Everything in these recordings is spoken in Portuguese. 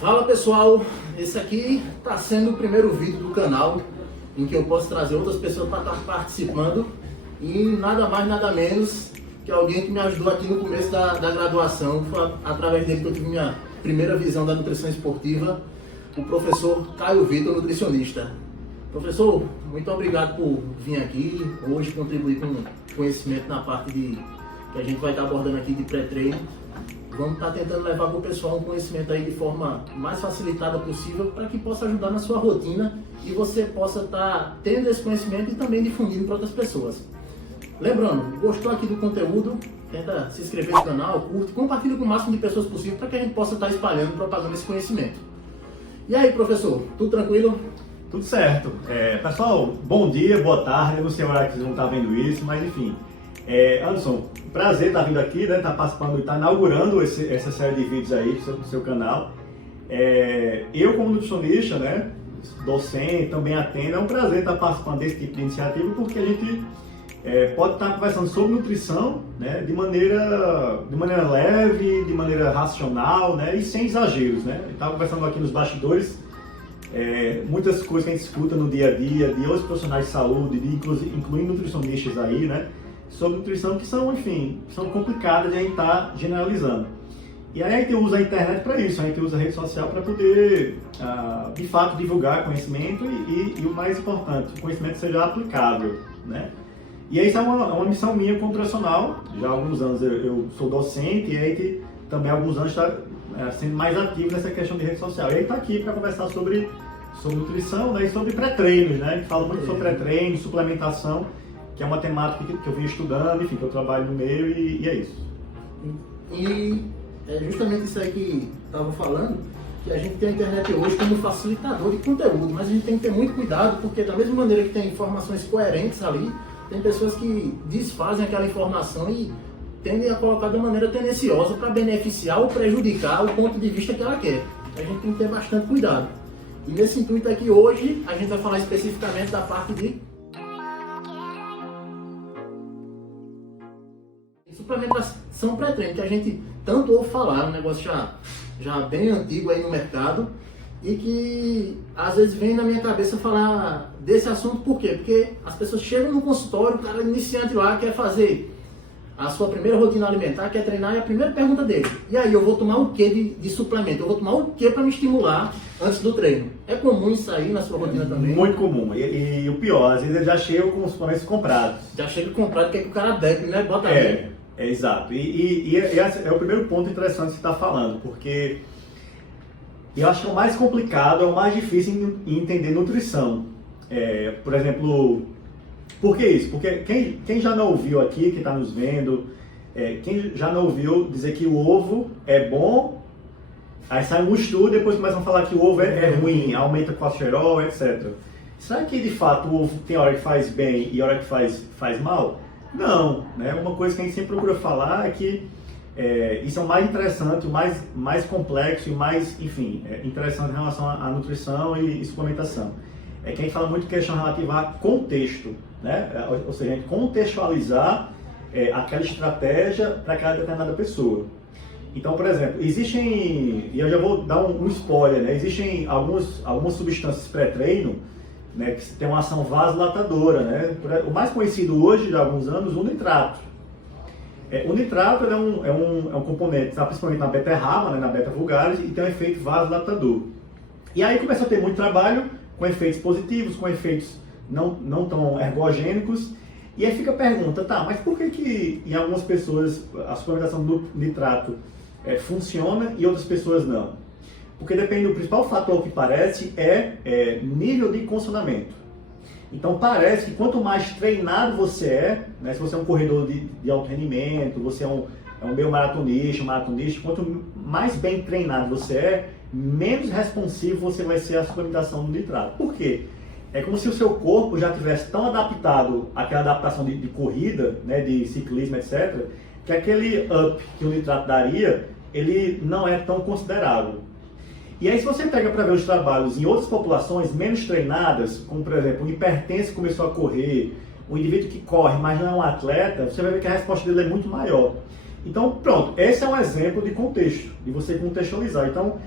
Fala pessoal, esse aqui está sendo o primeiro vídeo do canal em que eu posso trazer outras pessoas para estar participando e nada mais nada menos que alguém que me ajudou aqui no começo da graduação. Foi através dele que eu tive minha primeira visão da nutrição esportiva, o professor Caio Vitor, nutricionista. Professor, muito obrigado por vir aqui hoje contribuir com conhecimento na parte que a gente vai estar abordando aqui de pré-treino. Vamos estar tentando levar para o pessoal um conhecimento aí de forma mais facilitada possível para que possa ajudar na sua rotina e você possa estar tendo esse conhecimento e também difundindo para outras pessoas. Lembrando, gostou aqui do conteúdo, tenta se inscrever no canal, curte, compartilha com o máximo de pessoas possível para que a gente possa estar espalhando e propagando esse conhecimento. E aí, professor, tudo tranquilo? Tudo certo. Pessoal, bom dia, boa tarde, não sei o horário que vocês vão estar vendo isso, mas enfim. Anderson, prazer estar vindo aqui, né? Estar participando e estar inaugurando essa série de vídeos aí do seu canal. Eu, como nutricionista, né? Docente, também atendo, é um prazer estar participando desse tipo de iniciativa, porque a gente pode estar conversando sobre nutrição, né? De maneira leve, de maneira racional, né? E sem exageros, né? Eu estava conversando aqui nos bastidores. Muitas coisas que a gente escuta no dia a dia, de outros profissionais de saúde, incluindo nutricionistas aí, né? Sobre nutrição que são, enfim, são complicadas de a gente estar generalizando. E aí a gente usa a internet para isso, a gente usa a rede social para poder, de fato, divulgar conhecimento e o mais importante, o conhecimento seja aplicável, né? E isso é uma missão minha como profissional. Já há alguns anos eu sou docente e aí que também há alguns anos está sendo mais ativo nessa questão de rede social. E aí está aqui para conversar sobre nutrição, né, e sobre pré-treinos, né? A gente fala muito sobre pré-treino, suplementação, que é uma temática que eu venho estudando, enfim, que eu trabalho no meio e é isso. E é justamente isso aí que estava falando, que a gente tem a internet hoje como facilitador de conteúdo, mas a gente tem que ter muito cuidado, porque da mesma maneira que tem informações coerentes ali, tem pessoas que desfazem aquela informação e tendem a colocar de uma maneira tendenciosa para beneficiar ou prejudicar o ponto de vista que ela quer. A gente tem que ter bastante cuidado. E nesse intuito aqui hoje, a gente vai falar especificamente da parte de suplementação pré-treino, que a gente tanto ouve falar, é um negócio já bem antigo aí no mercado e que às vezes vem na minha cabeça falar desse assunto. Por quê? Porque as pessoas chegam no consultório, o cara iniciante lá quer fazer a sua primeira rotina alimentar, quer treinar, e a primeira pergunta dele: e aí, eu vou tomar o que de suplemento? Eu vou tomar o que para me estimular antes do treino? É comum isso aí na sua rotina também? Muito comum. E o pior, às vezes ele já chega com os suplementos comprados. Já chega comprado, quer que o cara deve, né? Bota ali. Exato. E esse é o primeiro ponto interessante que você está falando, porque eu acho que é o mais complicado, é o mais difícil em entender nutrição. Por exemplo, por que isso? Porque quem já não ouviu aqui, que está nos vendo, quem já não ouviu dizer que o ovo é bom, aí sai um estudo e depois começam a falar que o ovo é ruim, aumenta o colesterol, etc. Será que de fato o ovo tem hora que faz bem e hora que faz mal? Não, né? Uma coisa que a gente sempre procura falar é que isso é o mais interessante, o mais complexo e mais, enfim, interessante em relação à nutrição e suplementação. É que a gente fala muito questão relativa a contexto, né? Ou seja, a gente contextualizar aquela estratégia para aquela determinada pessoa. Então, por exemplo, existem, e eu já vou dar um spoiler, né? Existem algumas substâncias pré-treino, né, que tem uma ação vasodilatadora, né? O mais conhecido hoje, de alguns anos, o nitrato. O nitrato é um componente, tá, principalmente na beterraba, né, na beta vulgaris, e tem um efeito vasodilatador. E aí começa a ter muito trabalho com efeitos positivos, com efeitos não tão ergogênicos. E aí fica a pergunta, tá, mas por que em algumas pessoas a suplementação do nitrato funciona e outras pessoas não? Porque depende, o principal fator que parece nível de condicionamento. Então parece que quanto mais treinado você né, se você é um corredor de alto rendimento, você é um meio maratonista, quanto mais bem treinado você menos responsivo você vai ser à suplementação do nitrato. Por quê? É como se o seu corpo já tivesse tão adaptado àquela adaptação de corrida, né, de ciclismo, etc., que aquele up que o nitrato daria, ele não é tão considerável. E aí, se você pega para ver os trabalhos em outras populações menos treinadas, como por exemplo, um hipertenso que começou a correr, um indivíduo que corre, mas não é um atleta, você vai ver que a resposta dele é muito maior. Então, pronto, esse é um exemplo de contexto, de você contextualizar. Então,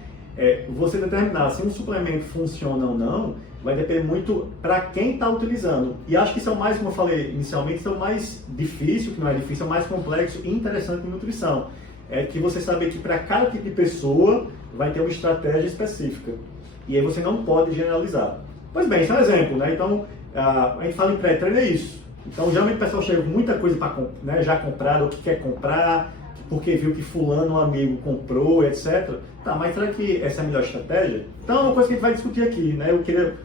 você determinar se um suplemento funciona ou não, vai depender muito para quem está utilizando. E acho que isso é o mais, como eu falei inicialmente, isso é o mais difícil, que não é difícil, é o mais complexo e interessante em nutrição. É que você saber que para cada tipo de pessoa vai ter uma estratégia específica. E aí você não pode generalizar. Pois bem, isso é um exemplo, né? Então, a gente fala em pré-treino, é isso. Então, geralmente o pessoal chega com muita coisa para, né, já comprada, o que quer comprar, porque viu que fulano, um amigo, comprou, etc. Tá, mas será que essa é a melhor estratégia? Então, é uma coisa que a gente vai discutir aqui, né? Eu queria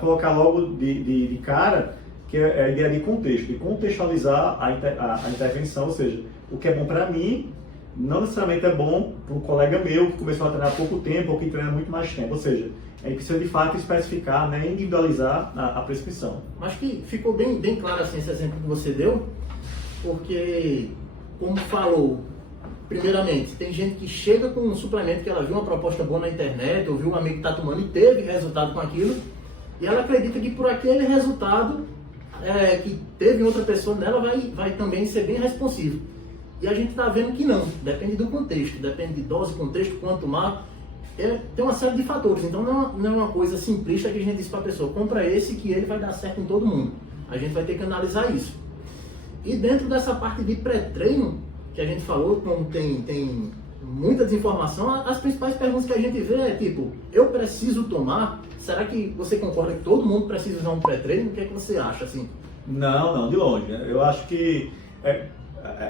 colocar logo de cara, que é a ideia de contexto, de contextualizar a intervenção, ou seja, o que é bom para mim, não necessariamente é bom para um colega meu que começou a treinar há pouco tempo ou que treina muito mais tempo. Ou seja, a gente precisa de fato especificar, né, individualizar a prescrição. Acho que ficou bem claro assim, esse exemplo que você deu, porque, como falou, primeiramente, tem gente que chega com um suplemento que ela viu uma proposta boa na internet, ou viu um amigo que está tomando e teve resultado com aquilo, e ela acredita que por aquele resultado que teve outra pessoa nela vai também ser bem responsivo. E a gente está vendo que não, depende do contexto, depende de dose, contexto, quanto tomar, tem uma série de fatores. Então não é uma coisa simplista que a gente diz para a pessoa, compra esse que ele vai dar certo em todo mundo. A gente vai ter que analisar isso. E dentro dessa parte de pré-treino, que a gente falou, como tem muita desinformação, as principais perguntas que a gente vê é tipo, eu preciso tomar? Será que você concorda que todo mundo precisa usar um pré-treino? O que é que você acha, assim? Não, de longe. Eu acho que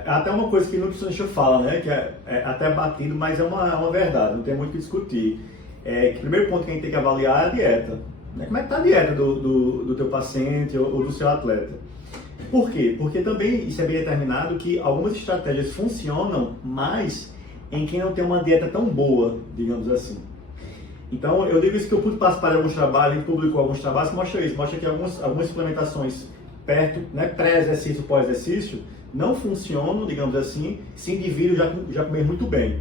até uma coisa que o nutricionista fala, né, que é até batido, mas é uma verdade, não tem muito o que discutir. Que o primeiro ponto que a gente tem que avaliar é a dieta. Né? Como é que está a dieta do teu paciente ou do seu atleta? Por quê? Porque também isso é bem determinado que algumas estratégias funcionam mais em quem não tem uma dieta tão boa, digamos assim. Então, eu digo isso que eu pude participar de alguns trabalhos, a gente publicou alguns trabalhos que mostram isso, mostra que algumas suplementações perto, né, pré-exercício, pós-exercício, não funcionam, digamos assim, se o indivíduo já comer muito bem.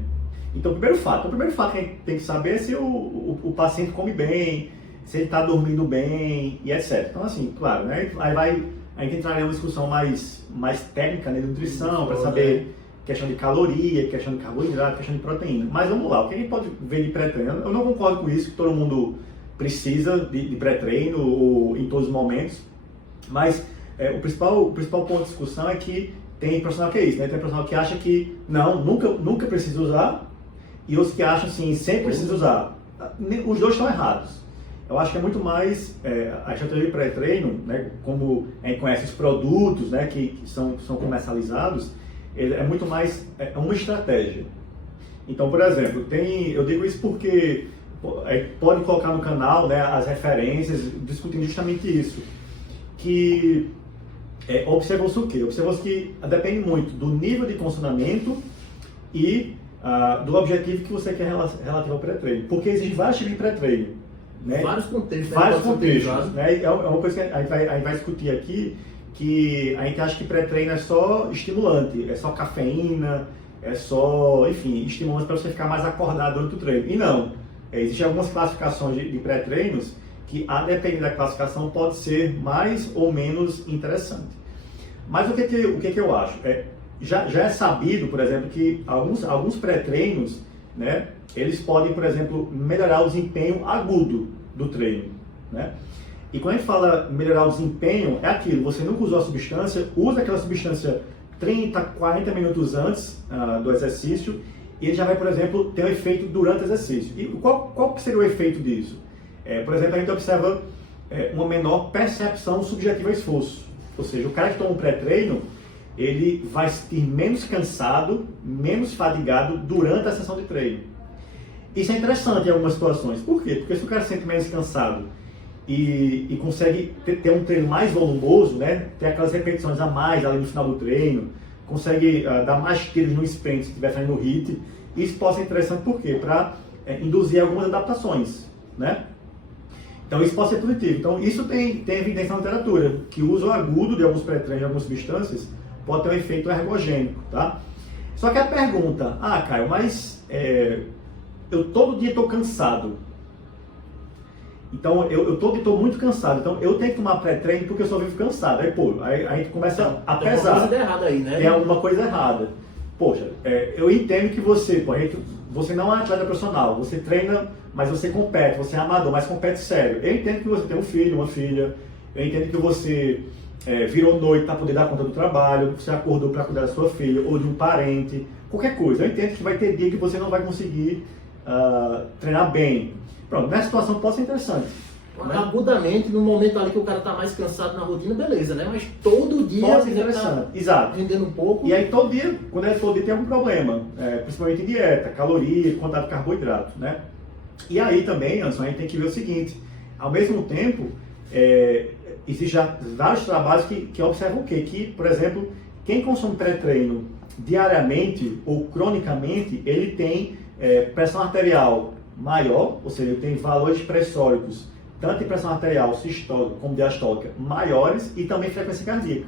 Então, o primeiro fato que a gente tem que saber é se o paciente come bem, se ele está dormindo bem e etc. Então, assim, claro, né, a gente entraria em uma discussão mais técnica, né, de nutrição, para saber questão de caloria, questão de carboidrato, questão de proteína. Mas vamos lá, o que a gente pode ver de pré-treino? Eu não concordo com isso, que todo mundo precisa de pré-treino em todos os momentos, mas o principal ponto de discussão é que tem profissional que é isso, né? Tem profissional que acha que não, nunca precisa usar, e outros que acham assim, sempre precisa usar. Os dois estão errados. Eu acho que é muito mais a estratégia de pré-treino, né? Como a gente conhece os produtos, né, que são comercializados, é muito mais uma estratégia. Então, por exemplo, eu digo isso porque pode colocar no canal, né, as referências discutindo justamente isso, que observou-se o quê? Observou-se que depende muito do nível de condicionamento e do objetivo que você quer relativo ao pré-treino, porque existem vários tipos de pré-treino. Né? Vários contextos. Vários contextos. Né? É uma coisa que a gente vai discutir aqui, que a gente acha que pré-treino é só estimulante, é só cafeína, é só, enfim, estimulante para você ficar mais acordado durante o treino. E não. Existem algumas classificações de pré-treinos que, a depender da classificação, pode ser mais ou menos interessante. Mas o que eu acho? Já é sabido, por exemplo, que alguns pré-treinos, né, eles podem, por exemplo, melhorar o desempenho agudo do treino. Né? E quando a gente fala melhorar o desempenho, é aquilo, você nunca usou a substância, usa aquela substância 30, 40 minutos antes do exercício, e ele já vai, por exemplo, ter um efeito durante o exercício. E qual que seria o efeito disso? Por exemplo, a gente observa uma menor percepção subjetiva ao esforço. Ou seja, o cara que toma um pré-treino, ele vai se sentir menos cansado, menos fadigado durante a sessão de treino. Isso é interessante em algumas situações. Por quê? Porque se o cara se sente menos cansado e consegue ter um treino mais volumoso, né? Ter aquelas repetições a mais ali no final do treino, consegue dar mais tiros no sprint se estiver fazendo no HIIT, isso pode ser interessante por quê? Para induzir algumas adaptações, né? Então isso pode ser positivo. Então isso tem evidência na literatura, que o uso agudo de alguns pré-treinos, de algumas substâncias, pode ter um efeito ergogênico, tá? Só que a pergunta, Caio, mas eu todo dia estou cansado. Então, eu todo dia estou muito cansado. Então, eu tenho que tomar pré-treino porque eu só vivo cansado. Aí a gente começa a pesar. Tem alguma coisa errada aí, né? Tem alguma coisa errada. Poxa, eu entendo que você você não é atleta profissional, você treina, mas você compete, você é amador, mas compete sério. Eu entendo que você tem um filho, uma filha, eu entendo que você virou noite para poder dar conta do trabalho, você acordou para cuidar da sua filha ou de um parente, qualquer coisa. Eu entendo que vai ter dia que você não vai conseguir treinar bem. Pronto, nessa situação pode ser interessante. Agudamente, no momento ali que o cara tá mais cansado na rotina, beleza, né? Mas todo dia pode ser interessante, tá exato. vendendo um pouco. E aí todo dia, quando é todo dia tem algum problema, principalmente em dieta, caloria, quantidade de carboidrato, né? E aí também, Anderson, a gente tem que ver o seguinte, ao mesmo tempo, existem já vários trabalhos que observam o quê? Que, por exemplo, quem consome pré-treino diariamente ou cronicamente, ele tem pressão arterial maior, ou seja, ele tem valores pressóricos, tanto em pressão arterial sistólica como diastólica, maiores e também frequência cardíaca.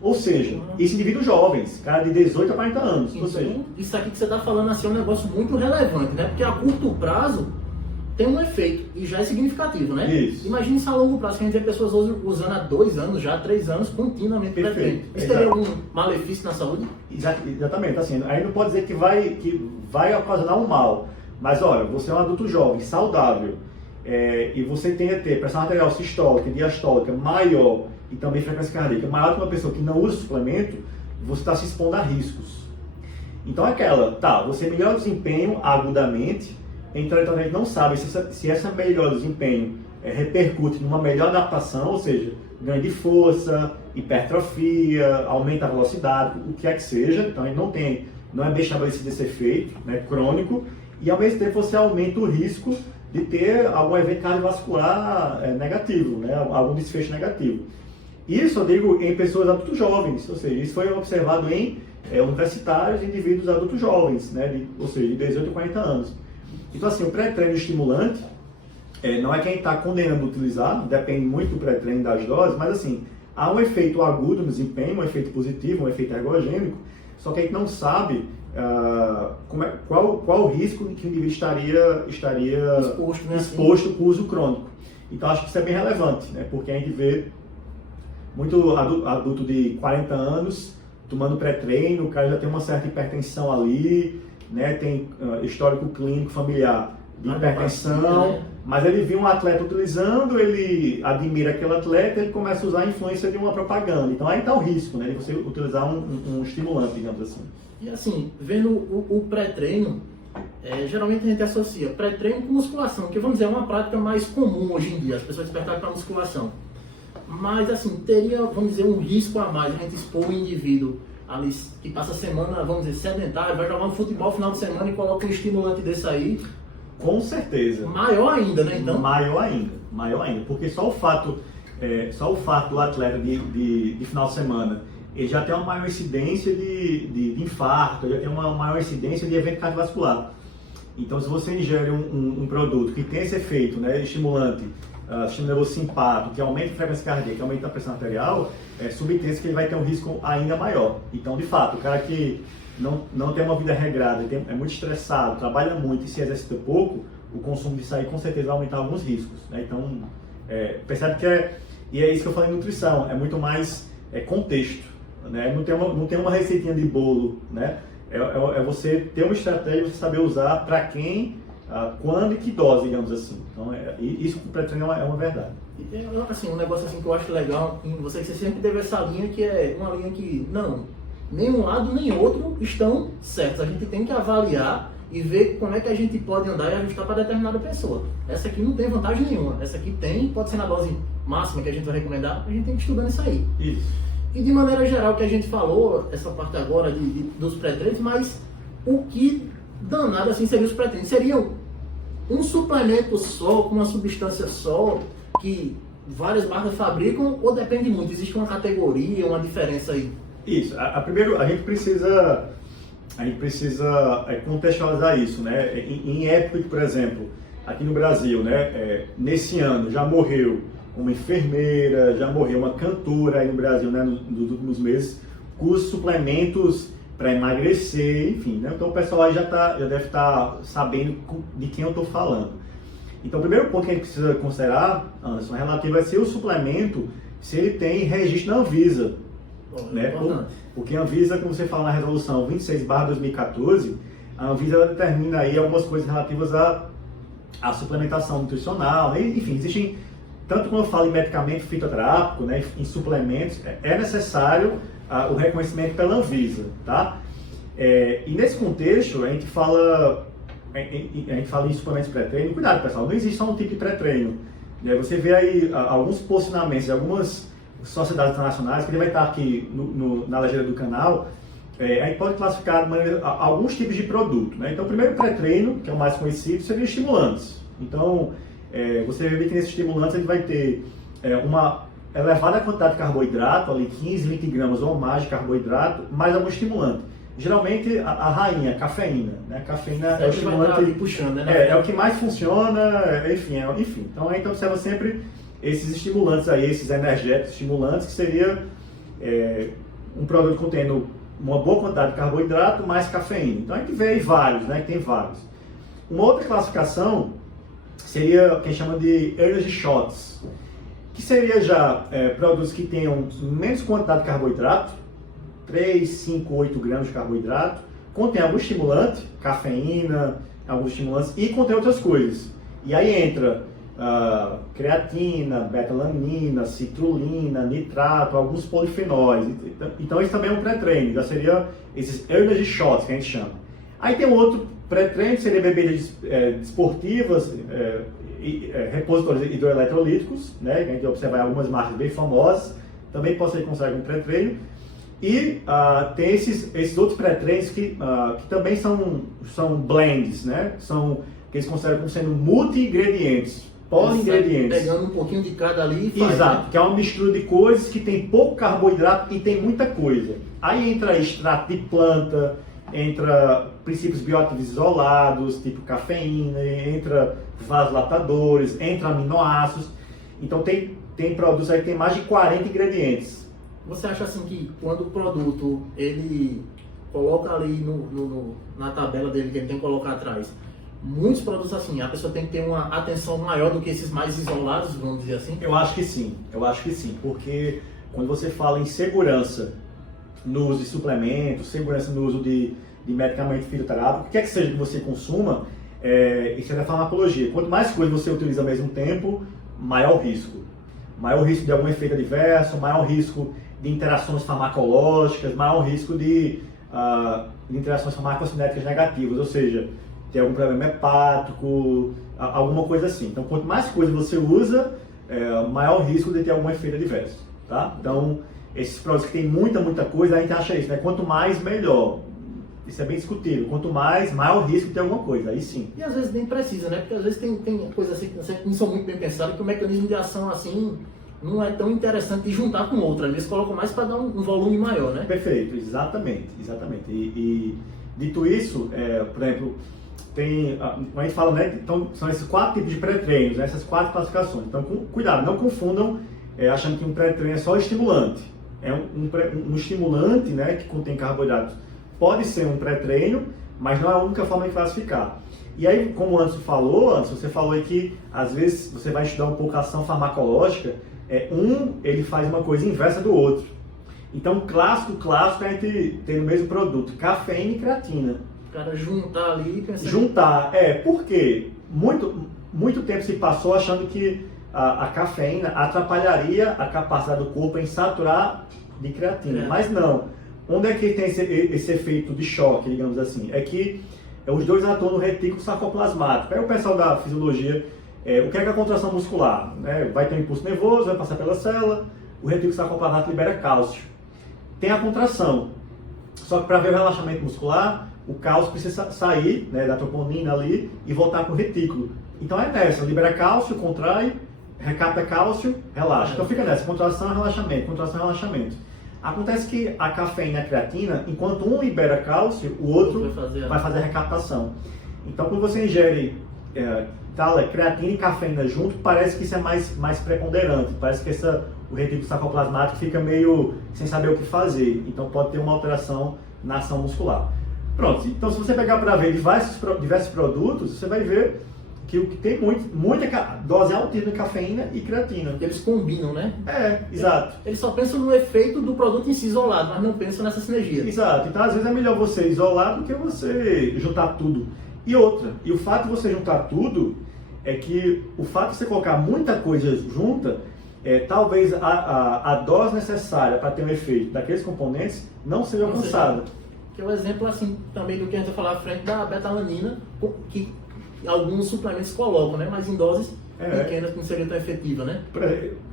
Ou seja, isso indivíduos jovens, cara de 18 a 40 anos. Então, ou seja, isso aqui que você está falando assim, é um negócio muito relevante, né? Porque a curto prazo tem um efeito e já é significativo, né? Isso. Imagine isso a longo prazo, que a gente vê pessoas hoje usando há 2 anos, já 3 anos, continuamente pré-treino. Isso teria algum malefício na saúde? Exatamente, assim, aí não pode dizer que vai ocasionar um mal, mas olha, você é um adulto jovem, saudável, e você tem a ter pressão arterial sistólica e diastólica maior e também frequência cardíaca maior que uma pessoa que não usa suplemento, você está se expondo a riscos. Então você melhora o desempenho agudamente, então a gente não sabe se essa melhora desempenho repercute numa melhor adaptação, ou seja, ganho de força, hipertrofia, aumenta a velocidade, o que é que seja, então a gente não é bem estabelecido esse efeito, né, crônico, e ao mesmo tempo você aumenta o risco de ter algum evento cardiovascular negativo, né, algum desfecho negativo. Isso eu digo em pessoas adultos jovens, ou seja, isso foi observado em universitários e indivíduos adultos jovens, né, ou seja, de 18 a 40 anos. Então assim, o pré-treino estimulante não é quem está condenando utilizar, depende muito do pré-treino das doses, mas assim, há um efeito agudo no desempenho, um efeito positivo, um efeito ergogênico, só que a gente não sabe qual o risco que o indivíduo estaria exposto para o uso crônico. Então acho que isso é bem relevante, né? Porque a gente vê muito adulto de 40 anos tomando pré-treino, o cara já tem uma certa hipertensão ali, né? Tem histórico clínico familiar de hipertensão, mas ele viu um atleta utilizando, ele admira aquele atleta, ele começa a usar a influência de uma propaganda. Então aí está o risco, né, de você utilizar um estimulante, digamos assim. E assim, vendo o pré-treino, geralmente a gente associa pré-treino com musculação, que vamos dizer, é uma prática mais comum hoje em dia, as pessoas despertarem para musculação. Mas assim, teria, vamos dizer, um risco a mais a gente expor o indivíduo ali que passa a semana, vamos dizer, sedentário, vai jogar um futebol no final de semana e coloca um estimulante desse aí. Com certeza. Maior ainda, né? Então? Maior ainda, porque só o fato do atleta de final de semana, ele já tem uma maior incidência de infarto, já tem uma maior incidência de evento cardiovascular. Então, se você ingere um produto que tem esse efeito, né, estimulante, sistema nervoso simpático, que aumenta a frequência cardíaca, que aumenta a pressão arterial, subentende que ele vai ter um risco ainda maior. Então, de fato, o cara que não tem uma vida regrada, é muito estressado, trabalha muito e se exercita pouco, o consumo disso aí com certeza vai aumentar alguns riscos, né? Então, percebe que e é isso que eu falei em nutrição, é muito mais contexto, né? Não tem uma receitinha de bolo, né? É você ter uma estratégia, você saber usar para quem, quando e que dose, digamos assim. Então, isso para o pré-treino é uma verdade. Assim, um negócio assim que eu acho legal em você, que você sempre teve essa linha que é uma linha que, nem um lado nem outro estão certos. A gente tem que avaliar e ver como é que a gente pode andar e ajustar para determinada pessoa. Essa aqui não tem vantagem nenhuma. Essa aqui pode ser na dose máxima que a gente vai recomendar, a gente tem que estudar isso aí. Isso. E de maneira geral, que a gente falou, essa parte agora dos pré-treinos, mas o que danado assim seria os pré-treinos? Seriam um suplemento só, com uma substância só, que várias marcas fabricam, ou depende muito? Existe uma categoria, uma diferença aí? Isso. Primeiro, a gente precisa contextualizar isso, né? Em época que, por exemplo, aqui no Brasil, né? Nesse ano já morreu uma enfermeira, já morreu uma cantora aí no Brasil, né? Nos últimos meses, cujos suplementos para emagrecer, enfim, né? Então o pessoal aí já deve estar sabendo de quem eu estou falando. Então o primeiro ponto que a gente precisa considerar, Anderson, relativo a ser o suplemento, se ele tem registro na Anvisa. Né? Porque a Anvisa, como você fala na resolução 26/2014, a Anvisa ela determina aí algumas coisas relativas à suplementação nutricional, né? Enfim, existem, tanto quando eu falo em medicamento fitoterápico, né, em suplementos, é necessário o reconhecimento pela Anvisa, tá? E nesse contexto, a gente fala em suplementos pré-treino. Cuidado, pessoal, não existe só um tipo de pré-treino. Você vê aí alguns posicionamentos de algumas sociedades internacionais, que ele vai estar aqui na legenda do canal. A gente pode classificar de maneira, alguns tipos de produto, né? Então, o primeiro pré-treino, que é o mais conhecido, seria estimulantes. Então, você vê que nesses estimulantes ele vai ter uma elevada quantidade de carboidrato, ali 15, 20 gramas ou mais de carboidrato, mais algum estimulante. Geralmente a rainha, a cafeína, né? A cafeína é o estimulante ali puxando, né? É o que mais funciona, enfim. Então a gente observa sempre esses estimulantes aí, esses energéticos estimulantes, que seria um produto contendo uma boa quantidade de carboidrato mais cafeína. Então a gente vê aí vários, né? Tem vários. Uma outra classificação seria o que a gente chama de energy shots, que seria já produtos que tenham menos quantidade de carboidrato, 3, 5, 8 gramas de carboidrato, contém algum estimulante, cafeína, alguns estimulantes, e contém outras coisas. E aí entra creatina, betalanina, citrulina, nitrato, alguns polifenóis. Então isso também é um pré-treino, já seria esses energy shots que a gente chama. Aí tem um outro pré-treino, que seria bebidas desportivas, repositórios hidroeletrolíticos, né, que a gente observa em algumas marcas bem famosas, também pode ser considerado um pré-treino. E tem esses outros pré-treinos que também são blends, né? Que eles consideram como sendo multi-ingredientes, poli-ingredientes. Pegando um pouquinho de cada ali e faz. Exato, né? que é uma mistura de coisas que tem pouco carboidrato e tem muita coisa. Aí entra extrato de planta, entra princípios bioativos isolados, tipo cafeína, entra vasodilatadores, entra aminoácidos. Então tem produtos aí que tem mais de 40 ingredientes. Você acha assim que quando o produto ele coloca ali na tabela dele que ele tem que colocar atrás, muitos produtos assim, a pessoa tem que ter uma atenção maior do que esses mais isolados, vamos dizer assim? Eu acho que sim, porque quando você fala em segurança no uso de suplementos, segurança no uso de medicamento fitoterápico, o que é que seja que você consuma, isso é da farmacologia. Quanto mais coisas você utiliza ao mesmo tempo, maior o risco. Maior risco de algum efeito adverso, maior risco de interações farmacológicas, maior risco de interações farmacocinéticas negativas, ou seja, ter algum problema hepático, alguma coisa assim. Então, quanto mais coisa você usa, maior risco de ter algum efeito adverso, tá? Então, esses produtos que tem muita coisa, a gente acha isso, né? Quanto mais, melhor. Isso é bem discutível. Quanto mais, maior risco de ter alguma coisa, aí sim. E às vezes nem precisa, né? Porque às vezes tem coisas assim que não são muito bem pensadas, que o mecanismo de ação assim não é tão interessante de juntar com outra. Eles colocam mais para dar um volume maior, né? Perfeito, exatamente. E dito isso, por exemplo, a gente fala, né? Então, são esses 4 tipos de pré-treinos, né, essas 4 classificações. Então, cuidado, não confundam achando que um pré-treino é só estimulante. É um estimulante, né, que contém carboidratos. Pode ser um pré-treino, mas não é a única forma de classificar. E aí, como o você falou aí que às vezes você vai estudar um pouco a ação farmacológica, ele faz uma coisa inversa do outro. Então, clássico é a gente ter no mesmo produto cafeína e creatina. O cara juntar ali e pensar... Por quê? Muito tempo se passou achando que a cafeína atrapalharia a capacidade do corpo em saturar de creatina, mas não. Onde é que tem esse efeito de choque, digamos assim? É que os dois atuam no retículo sarcoplasmático. Aí o pessoal da fisiologia, o que é a contração muscular? Vai ter um impulso nervoso, vai passar pela célula, o retículo sarcoplasmático libera cálcio. Tem a contração. Só que para ver o relaxamento muscular, o cálcio precisa sair, né, da troponina ali e voltar para o retículo. Então é nessa, libera cálcio, contrai, recapta cálcio, relaxa. Então fica nessa, contração e relaxamento. Acontece que a cafeína e a creatina, enquanto um libera cálcio, o outro vai fazer a recaptação. Então, quando você ingere creatina e cafeína junto, parece que isso é mais preponderante. Parece que o retículo sarcoplasmático fica meio sem saber o que fazer. Então, pode ter uma alteração na ação muscular. Pronto, então se você pegar para ver diversos produtos, você vai ver que o que tem muita dose altíssima de cafeína e creatina. Eles combinam, né? Exato. Eles só pensam no efeito do produto em si isolado, mas não pensam nessa sinergia. Exato. Então, às vezes, é melhor você isolar do que você juntar tudo. E outra, e o fato de você juntar tudo é que o fato de você colocar muita coisa junta, talvez a dose necessária para ter um efeito daqueles componentes não seja alcançada. Que é o exemplo assim também do que a gente vai falar à frente da betalanina, que alguns suplementos colocam, né? Mas em doses pequenas que não seria tão efetiva, né?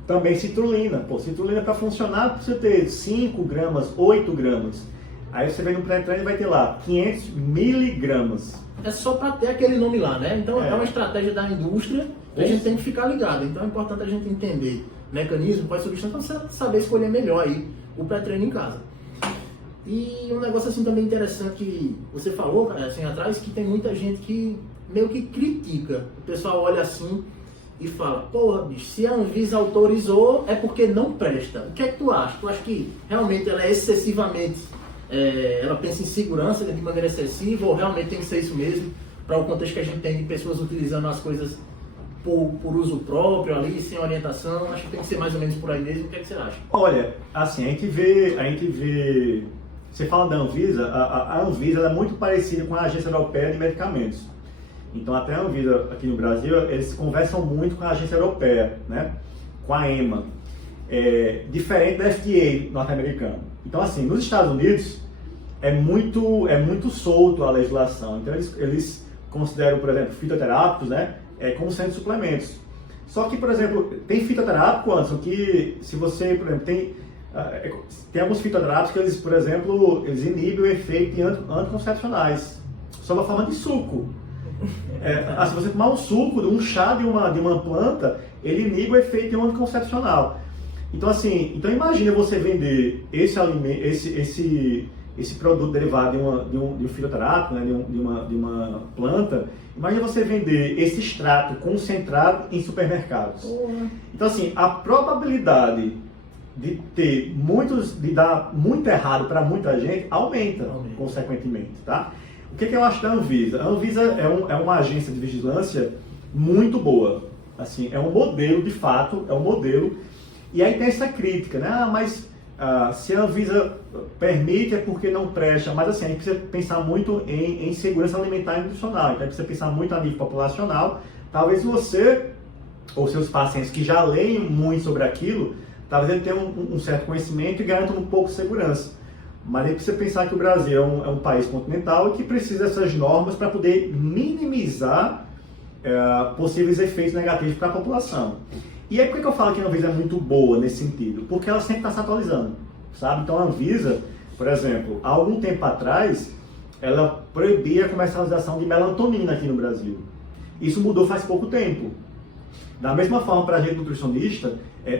Também citrulina. Citrulina para funcionar precisa ter 5 gramas, 8 gramas. Aí você vem no pré-treino e vai ter lá 500 miligramas. É só para ter aquele nome lá, né? Então é uma estratégia da indústria que a gente tem que ficar ligado. Então é importante a gente entender mecanismo, quais substâncias, para você saber escolher melhor aí o pré-treino em casa. E um negócio assim também interessante que você falou, assim atrás, que tem muita gente que meio que critica. O pessoal olha assim e fala, porra, bicho, se a Anvisa autorizou é porque não presta. O que é que tu acha? Tu acha que realmente ela é excessivamente, ela pensa em segurança de maneira excessiva ou realmente tem que ser isso mesmo, para o contexto que a gente tem de pessoas utilizando as coisas por uso próprio ali, sem orientação? Acho que tem que ser mais ou menos por aí mesmo. O que é que você acha? Olha, assim, a gente vê você fala da Anvisa, a Anvisa ela é muito parecida com a Agência Europeia de Medicamentos. Então, até a Anvisa aqui no Brasil, eles conversam muito com a Agência Europeia, né? Com a EMA. Diferente da FDA norte-americana. Então, assim, nos Estados Unidos, é muito solto a legislação. Então, eles consideram, por exemplo, fitoterápicos, né? Como sendo suplementos. Só que, por exemplo, tem fitoterápico, Anderson, que se você, por exemplo, tem alguns fitoterápicos que eles, por exemplo, eles inibem o efeito de anticoncepcionais, sob a forma de suco. Se você tomar um suco, um chá de uma planta, ele inibe o efeito de um anticoncepcional. Então, assim, imagina você vender esse alimento, esse produto derivado de um fitoterápico, né, de uma planta. Imagina você vender esse extrato concentrado em supermercados. Então, assim, a probabilidade de dar muito errado para muita gente aumenta, consequentemente, tá? O que eu acho da Anvisa? A Anvisa é uma agência de vigilância muito boa. Assim, é um modelo, de fato, é um modelo. E aí tem essa crítica, né? Mas se a Anvisa permite é porque não presta. Mas assim, a gente precisa pensar muito em segurança alimentar e nutricional. Então a gente precisa pensar muito a nível populacional. Talvez você ou seus pacientes que já leem muito sobre aquilo, talvez ele tenha um certo conhecimento e garanta um pouco de segurança. Mas a gente precisa pensar que o Brasil é um país continental e que precisa dessas normas para poder minimizar possíveis efeitos negativos para a população. E aí por que eu falo que a Anvisa é muito boa nesse sentido? Porque ela sempre está se atualizando, sabe? Então a Anvisa, por exemplo, há algum tempo atrás, ela proibia a comercialização de melatonina aqui no Brasil. Isso mudou faz pouco tempo. Da mesma forma, para a gente nutricionista,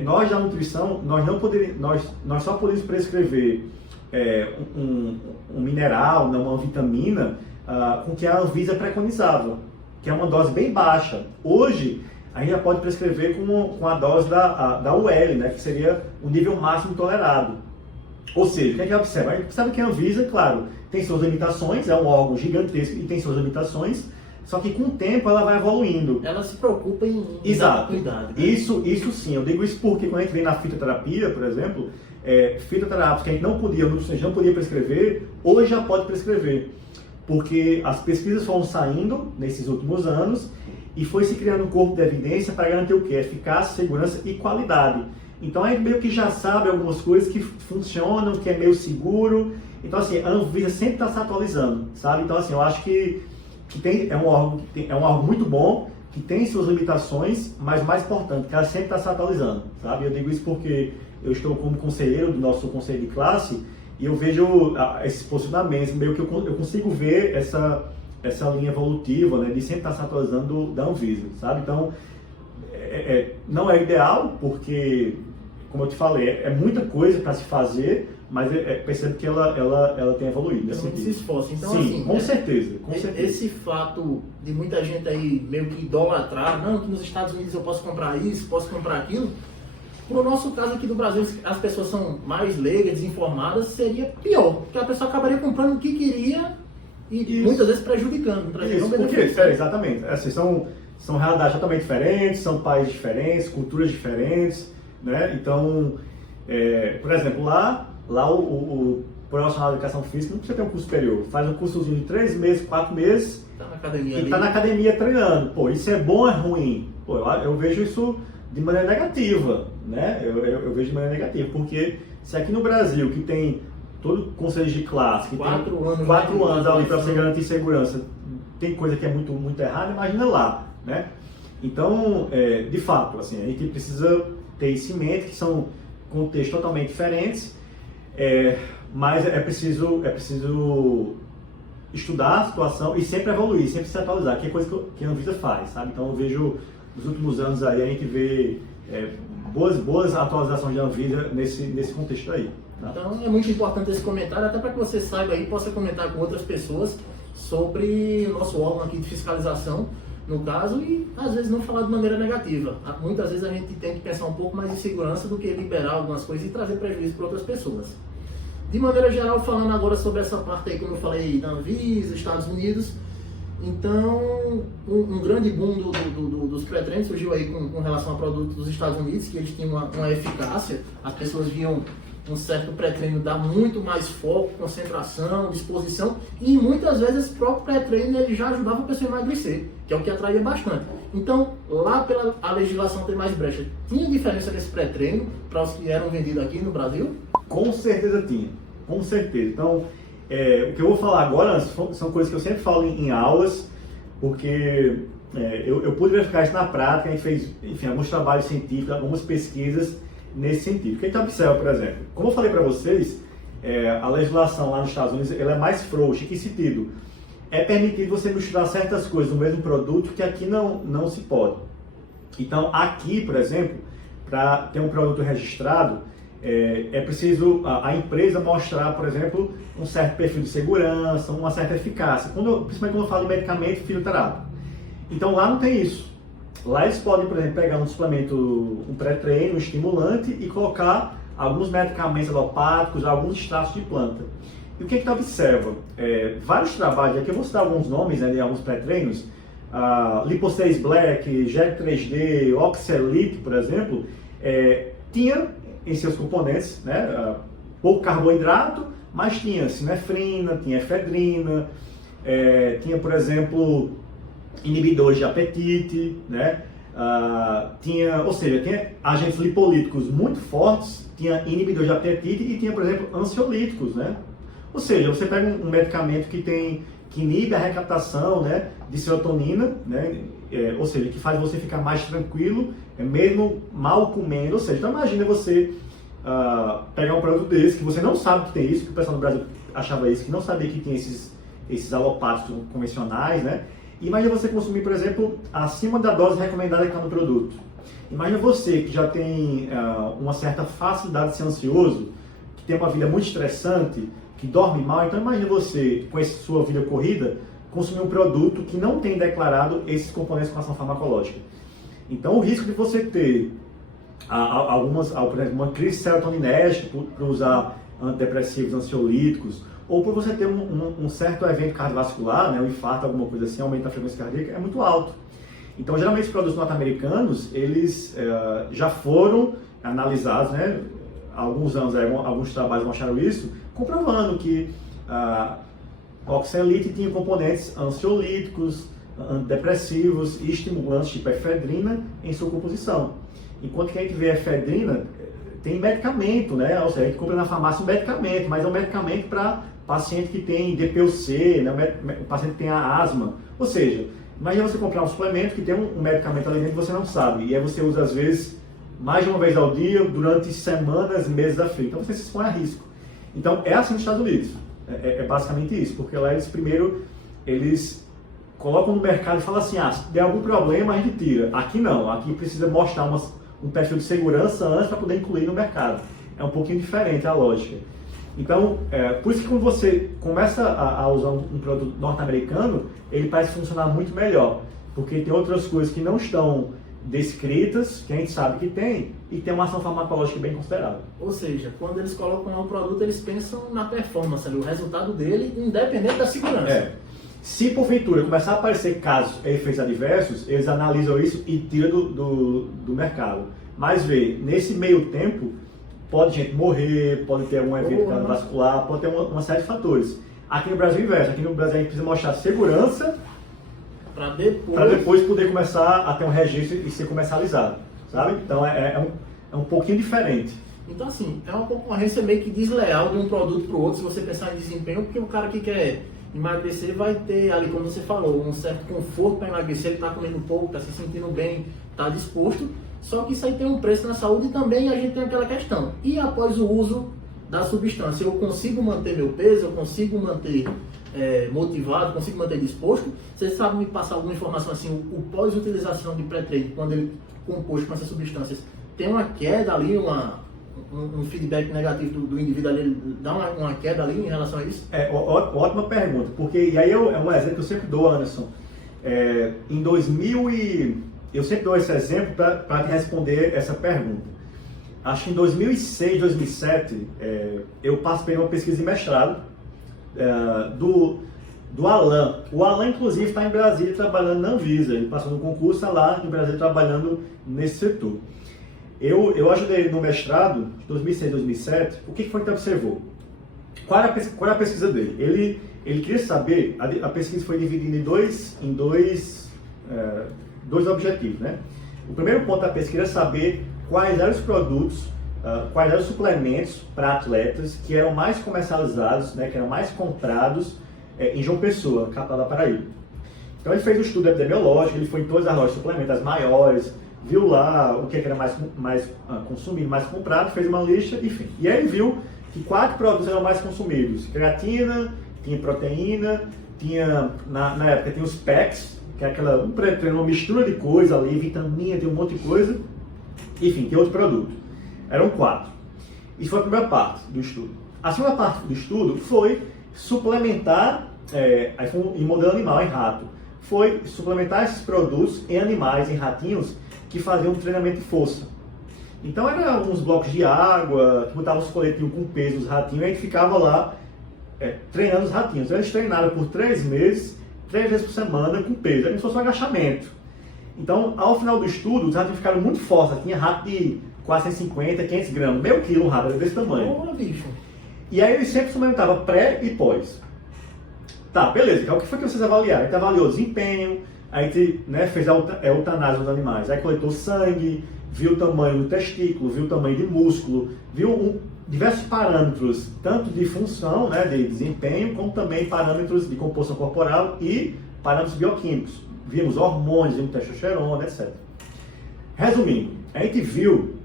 nós da nutrição, nós só podemos prescrever um mineral, uma vitamina, com que a Anvisa preconizava, que é uma dose bem baixa. Hoje, a gente já pode prescrever com a dose da UL, né, que seria o nível máximo tolerado. Ou seja, o que a gente observa? A gente sabe que a Anvisa, claro, tem suas limitações, é um órgão gigantesco e tem suas limitações, só que com o tempo ela vai evoluindo. Ela se preocupa em Exato. cuidado. Né? Isso sim, eu digo isso porque quando a gente vem na fitoterapia, por exemplo, fitoterápicos que a gente não podia, o nutricionista não podia prescrever, hoje já pode prescrever. Porque as pesquisas foram saindo nesses últimos anos e foi se criando um corpo de evidência para garantir o quê? Eficácia, segurança e qualidade. Então a gente meio que já sabe algumas coisas que funcionam, que é meio seguro. Então assim, a Anvisa sempre está se atualizando, sabe? Então assim, eu acho que é um órgão muito bom, que tem suas limitações, mas o mais importante, que ela sempre está se atualizando, sabe? Eu digo isso porque eu estou como conselheiro do nosso conselho de classe e eu vejo esses posicionamentos, meio que eu consigo ver essa linha evolutiva, né, de sempre estar se atualizando da Anvisa, sabe? Então, não é ideal, porque, como eu te falei, é muita coisa para se fazer, mas percebo que ela tem evoluído. Então, se esforça. Então, sim, assim, com certeza. Esse fato de muita gente aí meio que idolatrar, não, que nos Estados Unidos eu posso comprar isso, posso comprar aquilo. No nosso caso aqui do Brasil, as pessoas são mais leigas, desinformadas, seria pior, porque a pessoa acabaria comprando o que queria e muitas vezes prejudicando. Isso, porque, exatamente. Assim, são realidades totalmente diferentes, são países diferentes, culturas diferentes, né? Então, por exemplo, lá o profissional de educação física não precisa ter um curso superior, faz um cursozinho de 3 meses, 4 meses, tá na academia treinando. Pô, isso é bom ou é ruim? Pô, eu vejo isso de maneira negativa, né? Eu vejo de maneira negativa, porque se aqui no Brasil, que tem todo o conselho de classe, que 4 anos ali para você garantir segurança, tem coisa que é muito, muito errada, imagina lá, né? Então, de fato, assim, a gente precisa ter isso em mente, que são contextos totalmente diferentes, mas é preciso estudar a situação e sempre evoluir, sempre se atualizar, que é coisa que a Anvisa faz, sabe? Então eu vejo, nos últimos anos aí, a gente vê boas atualizações da Anvisa nesse contexto aí. Tá? Então é muito importante esse comentário, até para que você saiba aí, possa comentar com outras pessoas sobre o nosso órgão aqui de fiscalização, no caso, e às vezes não falar de maneira negativa. Muitas vezes a gente tem que pensar um pouco mais em segurança do que liberar algumas coisas e trazer prejuízo para outras pessoas. De maneira geral, falando agora sobre essa parte aí, como eu falei, da Anvisa, Estados Unidos, então um grande boom dos pré-treinos surgiu aí com relação a produtos dos Estados Unidos, que eles tinham uma eficácia, as pessoas viam um certo pré-treino dar muito mais foco, concentração, disposição, e muitas vezes esse próprio pré-treino ele já ajudava a pessoa a emagrecer, que é o que atraía bastante. Então, lá pela a legislação ter mais brecha, tinha diferença desse pré-treino para os que eram vendidos aqui no Brasil? Com certeza tinha, com certeza. Então, o que eu vou falar agora são coisas que eu sempre falo em aulas, porque eu pude verificar isso na prática, a gente fez, enfim, alguns trabalhos científicos, algumas pesquisas nesse sentido. O que a gente observa, por exemplo, como eu falei para vocês, a legislação lá nos Estados Unidos ela é mais frouxa. Em que sentido? É permitido você misturar certas coisas no mesmo produto que aqui não se pode. Então, aqui, por exemplo, para ter um produto registrado, é preciso a empresa mostrar, por exemplo, um certo perfil de segurança, uma certa eficácia, principalmente quando eu falo de medicamento fitoterápico. Então, lá não tem isso. Lá eles podem, por exemplo, pegar um suplemento, um pré-treino, um estimulante e colocar alguns medicamentos alopáticos, alguns extratos de planta. E o que a gente observa? Vários trabalhos, aqui eu vou citar alguns nomes, né, de alguns pré-treinos, Lipo6 Black, GEG 3D, Oxelite, por exemplo, tinha em seus componentes, né, pouco carboidrato, mas tinha sinefrina, tinha efedrina, tinha, por exemplo, inibidores de apetite, né? Ou seja, tinha agentes lipolíticos muito fortes, tinha inibidores de apetite e tinha, por exemplo, ansiolíticos, né? Ou seja, você pega um medicamento que inibe a recaptação, né, de serotonina, né? Ou seja, que faz você ficar mais tranquilo, mesmo mal comendo. Ou seja, então imagina você pegar um produto desse, que você não sabe que tem isso, que o pessoal no Brasil achava isso, que não sabia que tinha esses alopáticos convencionais, né? Imagina você consumir, por exemplo, acima da dose recomendada que está no produto. Imagina você que já tem uma certa facilidade de ser ansioso, que tem uma vida muito estressante, que dorme mal. Então imagina você, com essa sua vida corrida, consumir um produto que não tem declarado esses componentes com ação farmacológica. Então o risco de você ter por exemplo, uma crise serotoninérgica por usar antidepressivos, ansiolíticos, ou por você ter um certo evento cardiovascular, né, um infarto, alguma coisa assim, aumenta a frequência cardíaca, é muito alto. Então, geralmente, os produtos norte-americanos, eles já foram analisados, né, há alguns anos, alguns trabalhos mostraram isso, comprovando que a Oxelite tinha componentes ansiolíticos, antidepressivos e estimulantes tipo efedrina em sua composição. Enquanto que a gente vê a efedrina, tem medicamento, né? Ou seja, a gente compra na farmácia um medicamento, mas é um medicamento para paciente que tem DPOC, né? O paciente que tem asma. Ou seja, imagina você comprar um suplemento que tem um medicamento ali dentro que você não sabe. E aí você usa, às vezes, mais de uma vez ao dia, durante semanas, meses a fio. Então você se expõe a risco. Então é assim nos Estados Unidos. É basicamente isso. Porque lá eles colocam no mercado e falam assim, se der algum problema a gente tira. Aqui não. Aqui precisa mostrar um perfil de segurança antes para poder incluir no mercado. É um pouquinho diferente a lógica. Então, por isso que quando você começa a usar um produto norte-americano, ele parece funcionar muito melhor, porque tem outras coisas que não estão descritas, que a gente sabe que tem, e tem uma ação farmacológica bem considerável. Ou seja, quando eles colocam lá o produto, eles pensam na performance, o resultado dele, independente da segurança. Se porventura começar a aparecer casos e efeitos adversos, eles analisam isso e tiram do mercado. Mas vê, nesse meio tempo, pode gente morrer, pode ter algum evento cardiovascular, pode ter uma série de fatores. Aqui no Brasil é o inverso, aqui no Brasil a gente precisa mostrar segurança para depois poder começar a ter um registro e ser comercializado, sabe? Então é um pouquinho diferente. Então assim, é uma concorrência meio que desleal de um produto para o outro, se você pensar em desempenho, porque o cara que quer emagrecer vai ter ali, como você falou, um certo conforto para emagrecer, ele está comendo pouco, está se sentindo bem, está disposto, só que isso aí tem um preço na saúde e também a gente tem aquela questão. E após o uso da substância, eu consigo manter meu peso, eu consigo manter motivado, consigo manter disposto? Você sabe me passar alguma informação assim, o pós-utilização de pré-treino, quando ele composto com essas substâncias, tem uma queda ali, um feedback negativo do indivíduo ali, ele dá uma queda ali em relação a isso? Ótima pergunta, porque, e aí é um exemplo que eu sempre dou, Anderson. Em 2000 eu sempre dou esse exemplo para te responder essa pergunta. Acho que em 2006, 2007, eu participei de uma pesquisa de mestrado do Alan. O Alan, inclusive, está em Brasília trabalhando na Anvisa. Ele passou no concurso, está lá em Brasília trabalhando nesse setor. Eu ajudei ele no mestrado, de 2006, 2007. O que foi que ele observou? Qual era a pesquisa dele? Ele queria saber, a pesquisa foi dividida em dois objetivos, né? O primeiro ponto da pesquisa era saber quais eram os produtos, quais eram os suplementos para atletas que eram mais comercializados, né, que eram mais comprados em João Pessoa, capital da Paraíba. Então ele fez um estudo epidemiológico, ele foi em todas as lojas de suplementos, as maiores, viu lá o que era mais consumido, mais comprado, fez uma lista, enfim. E aí ele viu que 4 produtos eram mais consumidos: creatina, tinha proteína, tinha, na época tinha os PECs, que é um pré-treino, uma mistura de coisa ali, vitamina, tem um monte de coisa, enfim, tem outro produto. Eram 4. Isso foi a primeira parte do estudo. A segunda parte do estudo foi suplementar, aí foi em modelo animal, em rato, foi suplementar esses produtos em animais, em ratinhos, que faziam um treinamento de força. Então eram uns blocos de água, que botavam os coletinhos com peso dos ratinhos, e a gente ficava lá treinando os ratinhos. Eles treinaram por 3 meses, 3 vezes por semana, com peso, era como se fosse um agachamento. Então, ao final do estudo, os ratos ficaram muito fortes. Tinha rato de 450, 500 gramas, meio quilo um rato, era desse tamanho. Boa, bicho. E aí ele sempre suplementava pré e pós. Tá, beleza. Então, o que foi que vocês avaliaram? A gente avaliou desempenho, a gente fez a eutanásia dos animais, aí coletou sangue, viu o tamanho do testículo, viu o tamanho de músculo, viu diversos parâmetros, tanto de função, né, de desempenho, como também parâmetros de composição corporal e parâmetros bioquímicos. Vimos hormônios, vimos testosterona, etc. Resumindo, a gente viu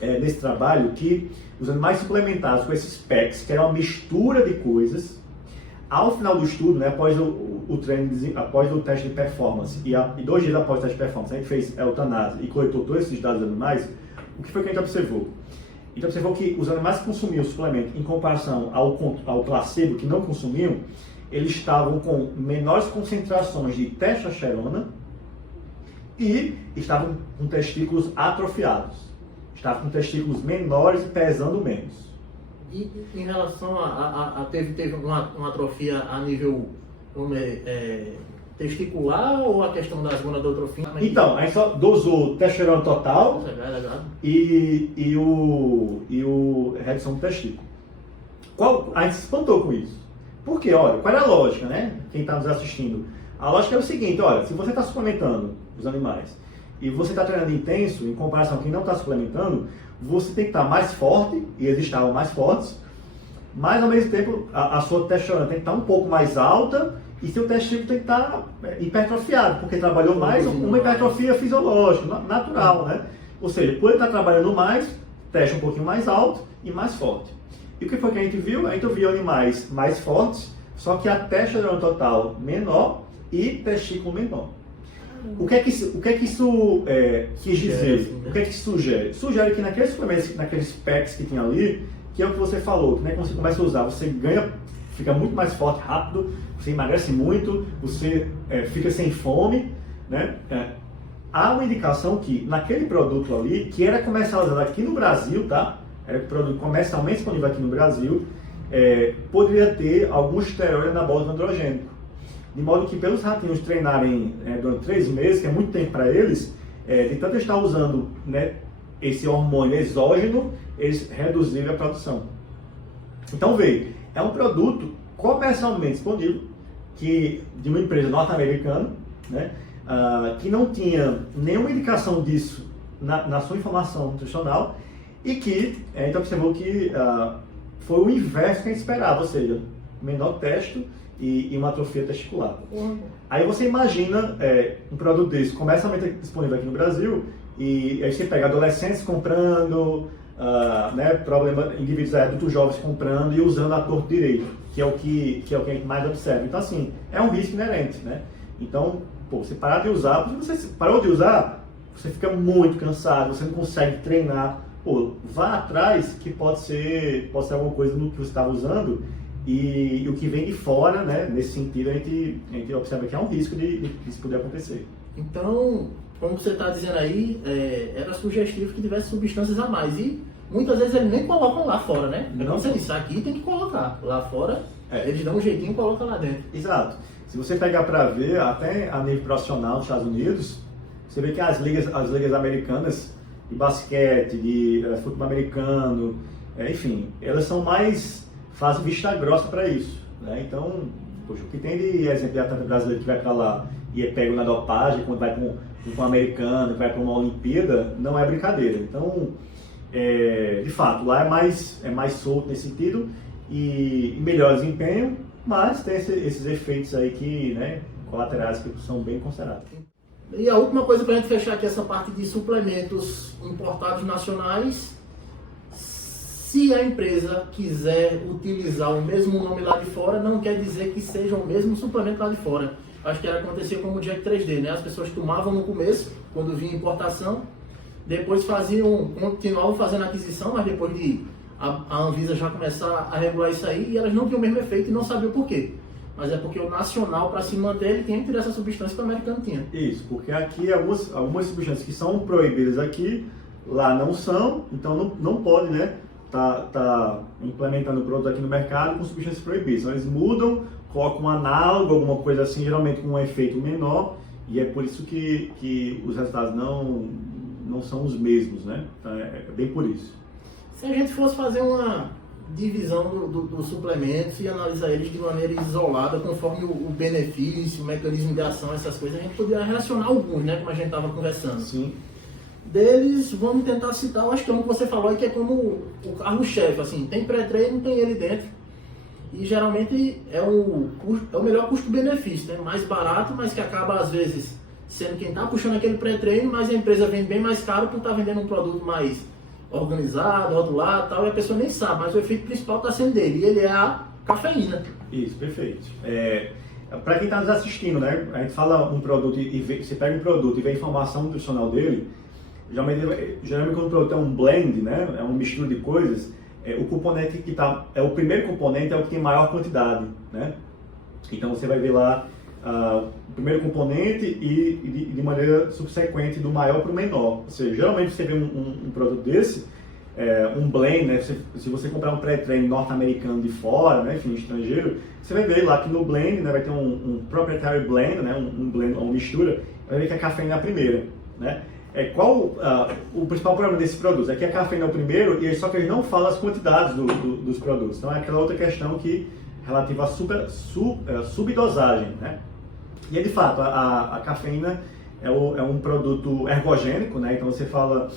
nesse trabalho que os animais suplementados com esses PECs, que era uma mistura de coisas, ao final do estudo, né, após o treino, após o teste de performance e 2 dias após o teste de performance, a gente fez a eutanásia e coletou todos esses dados dos animais. O que foi que a gente observou? A gente observou que os animais que consumiam o suplemento, em comparação ao placebo, que não consumiam, eles estavam com menores concentrações de testosterona e estavam com testículos atrofiados. Estavam com testículos menores e pesando menos. E em relação teve uma atrofia a nível testicular ou a questão das gonadotrofia? Então, a gente só dosou testosterona total e o redução do testículo. A gente se espantou com isso. Por quê? Olha, qual é a lógica, né? Quem está nos assistindo. A lógica é o seguinte, olha, se você está suplementando os animais e você está treinando intenso, em comparação com quem não está suplementando, você tem que estar mais forte, e eles estavam mais fortes, mas ao mesmo tempo a sua testosterona tem que estar um pouco mais alta e seu testículo tem que estar hipertrofiado, porque trabalhou mais uma hipertrofia fisiológica, natural, né? Ou seja, por ele estar trabalhando mais, teste um pouquinho mais alto e mais forte. E o que foi que a gente viu? A gente viu animais mais fortes, só que a testosterona total menor e testículo menor. O que é que isso quis dizer? O que é que isso sugere? Sugere que naqueles suplementos, naqueles packs que tinha ali, que é o que você falou, que quando você começa a usar, você ganha, fica muito mais forte rápido, você emagrece muito, você fica sem fome, né? Há uma indicação que naquele produto ali, que era comercializado aqui no Brasil, tá? Era um produto comercialmente disponível aqui no Brasil, poderia ter algum esteroide anabólico androgênico. de modo que pelos ratinhos treinarem durante 3 meses, que é muito tempo para eles, de tanto estar usando, né, esse hormônio exógeno, eles reduziram a produção. Então veja, é um produto comercialmente disponível de uma empresa norte-americana, né, que não tinha nenhuma indicação disso na sua informação nutricional e que, então observou que foi o inverso que a gente esperava, ou seja, menor testo e uma atrofia testicular. Aí você imagina um produto desse comercialmente disponível aqui no Brasil e aí você pega adolescentes comprando, né, indivíduos adultos jovens comprando e usando a torto direito, que é o que a gente mais observa. Então assim, é um risco inerente, né? Então, você parar de usar, porque você parou de usar, você fica muito cansado, você não consegue treinar. Vá atrás que pode ser alguma coisa no que você estava usando e o que vem de fora, né? Nesse sentido, a gente observa que há um risco de isso poder acontecer. Então, como você está dizendo aí, era sugestivo que tivesse substâncias a mais e muitas vezes eles nem colocam lá fora, né? Não sei, isso aqui tem que colocar. Lá fora, eles dão um jeitinho e colocam lá dentro. Exato. Se você pegar para ver, até a nível profissional nos Estados Unidos, você vê que as ligas americanas de basquete, de futebol americano, enfim, elas fazem vista grossa para isso, né? Então, poxa, o que tem de exemplo de atleta brasileiro que vai para lá e é pego na dopagem, quando vai para um americano, vai para uma Olimpíada, não é brincadeira. Então, de fato, lá é mais solto nesse sentido e melhor desempenho, mas tem esses efeitos aí que, né, colaterais que são bem considerados. E a última coisa para a gente fechar aqui essa parte de suplementos importados nacionais, se a empresa quiser utilizar o mesmo nome lá de fora, não quer dizer que seja o mesmo suplemento lá de fora. Acho que acontecia como o Jack 3D, né? As pessoas tomavam no começo, quando vinha importação, depois continuavam fazendo aquisição, mas depois de a Anvisa já começar a regular isso aí, e elas não tinham o mesmo efeito e não sabiam por quê. Mas é porque o nacional, para se manter, ele tem que tirar essa substância que o americano tinha. Isso, porque aqui algumas substâncias que são proibidas aqui, lá não são, então não pode, né, tá implementando o produto aqui no mercado com substâncias proibidas. Então eles mudam, colocam um análogo, alguma coisa assim, geralmente com um efeito menor, e é por isso que os resultados não são os mesmos, né? Então, é bem por isso. Se a gente fosse fazer uma divisão dos suplementos e analisar eles de maneira isolada, conforme o benefício, o mecanismo de ação, essas coisas, a gente poderia relacionar alguns, né, como a gente estava conversando. Sim. Deles, vamos tentar citar, eu acho que é um que você falou aí, que é como o carro-chefe, assim, tem pré-treino, tem ele dentro, e geralmente é o melhor custo-benefício, né, mais barato, mas que acaba às vezes sendo quem está puxando aquele pré-treino, mas a empresa vende bem mais caro por estar vendendo um produto mais organizado, rotulado e tal, e a pessoa nem sabe, mas o efeito principal está sendo dele, e ele é a cafeína. Isso, perfeito. Para quem está nos assistindo, né, a gente fala um produto você pega um produto e vê a informação nutricional dele, geralmente quando o produto é um blend, né, é uma mistura de coisas, o componente que o primeiro componente é o que tem maior quantidade, né? Então você vai ver lá o primeiro componente e de maneira subsequente do maior para o menor. Ou seja, geralmente você vê um produto desse, um blend, né? Se você comprar um pré-treino norte-americano de fora, né? Enfim, estrangeiro, você vai ver lá que no blend, né? Vai ter um proprietary blend, né? Um blend, uma mistura, vai ver que a cafeína é a primeira, né? Qual o principal problema desse produto? É que a cafeína é o primeiro, só que ele não fala as quantidades dos produtos. Então é aquela outra questão relativa à subdosagem, né? E de fato, a cafeína é um produto ergogênico, né? Então você fala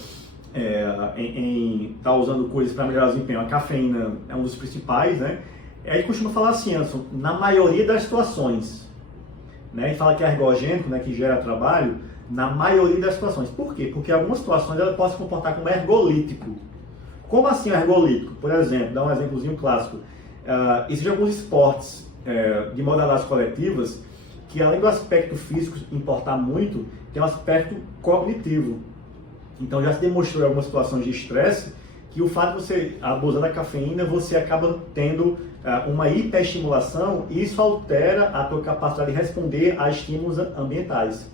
em estar usando coisas para melhorar o desempenho. A cafeína é um dos principais, né? A gente costuma falar assim, Anderson, na maioria das situações, né? E fala que é ergogênico, né? Que gera trabalho, na maioria das situações. Por quê? Porque em algumas situações ela pode se comportar como ergolítico. Como assim ergolítico? Por exemplo, dá um exemplozinho clássico. Existem alguns esportes de modalidades coletivas que, além do aspecto físico importar muito, tem um aspecto cognitivo. Então já se demonstrou em algumas situações de estresse que o fato de você abusar da cafeína, você acaba tendo uma hiperestimulação e isso altera a tua capacidade de responder a estímulos ambientais.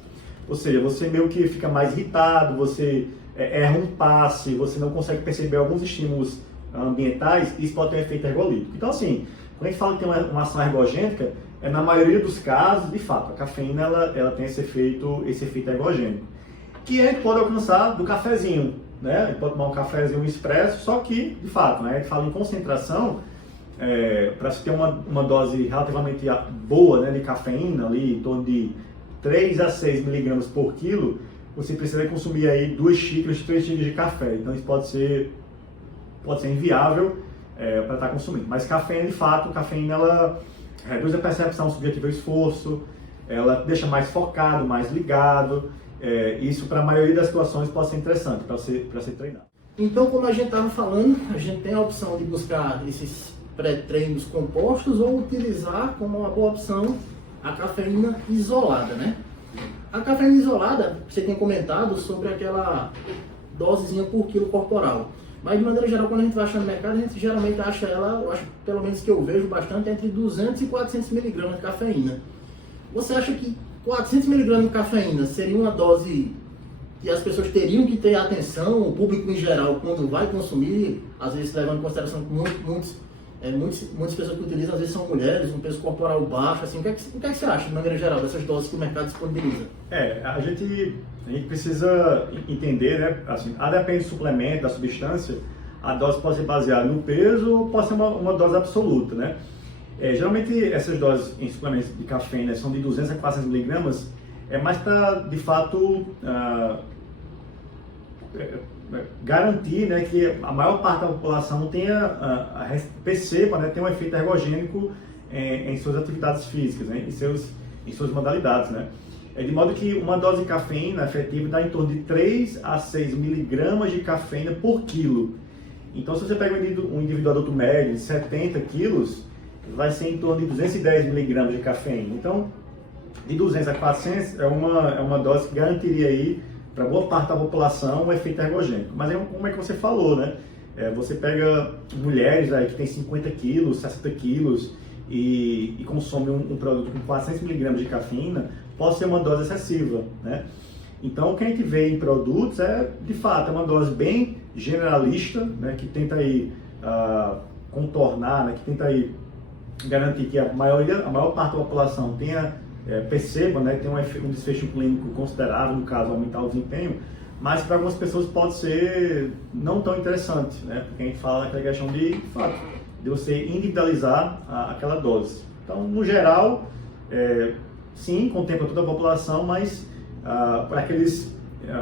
Ou seja, você meio que fica mais irritado, você erra um passe, você não consegue perceber alguns estímulos ambientais, isso pode ter um efeito ergolítico. Então assim, Quando a gente fala que tem uma ação ergogênica, na maioria dos casos, de fato, a cafeína ela tem esse efeito ergogênico, que a gente pode alcançar do cafezinho, né? A gente pode tomar um cafezinho, um expresso, só que, de fato, né? A gente fala em concentração, para se ter uma dose relativamente boa, né, de cafeína, ali em torno de 3 a 6 miligramas por quilo, você precisa consumir aí 2 xícaras, 3 xícaras de café. Então isso pode ser inviável para estar consumindo. Mas cafeína, de fato, cafeína ela reduz a percepção subjetiva do esforço, ela deixa mais focado, mais ligado. Isso para a maioria das situações pode ser interessante para ser treinado. Então, como a gente estava falando, a gente tem a opção de buscar esses pré-treinos compostos ou utilizar como uma boa opção a cafeína isolada, né? A cafeína isolada, você tem comentado sobre aquela dosezinha por quilo corporal. Mas de maneira geral, quando a gente vai achar no mercado, a gente geralmente acha ela, eu acho, pelo menos que eu vejo bastante, entre 200 e 400 miligramas de cafeína. Você acha que 400 miligramas de cafeína seria uma dose que as pessoas teriam que ter atenção, o público em geral, quando vai consumir, às vezes levando em consideração que muitas pessoas que utilizam, às vezes são mulheres, um peso corporal baixo, assim, o que é que você acha, de maneira geral, dessas doses que o mercado disponibiliza? A gente precisa entender, né, assim, a depender do suplemento, da substância, a dose pode ser baseada no peso ou pode ser uma dose absoluta, né? Geralmente essas doses em suplementos de cafeína são de 200 a 400 miligramas, mas para, de fato, garantir, né, que a maior parte da população perceba, né, ter um efeito ergogênico em suas atividades físicas, né, em suas modalidades, né. De modo que uma dose de cafeína efetiva dá em torno de 3 a 6 miligramas de cafeína por quilo. Então, se você pega um indivíduo adulto médio de 70 quilos, vai ser em torno de 210 miligramas de cafeína. Então, de 200 a 400 é uma dose que garantiria aí para boa parte da população um efeito ergogênico. Mas como é que você falou, né? Você pega mulheres aí que tem 50 quilos, 60 quilos e consome um produto com 400 miligramas de cafeína, pode ser uma dose excessiva, né? Então, o que a gente vê em produtos de fato, uma dose bem generalista, né? Que tenta aí contornar, né? Que tenta aí garantir que a maior parte da população perceba, né, tem um desfecho clínico considerável, no caso, aumentar o desempenho, mas para algumas pessoas pode ser não tão interessante, né, porque a gente fala naquela questão de fato, de você individualizar aquela dose. Então, no geral, sim, contempla toda a população, mas para aqueles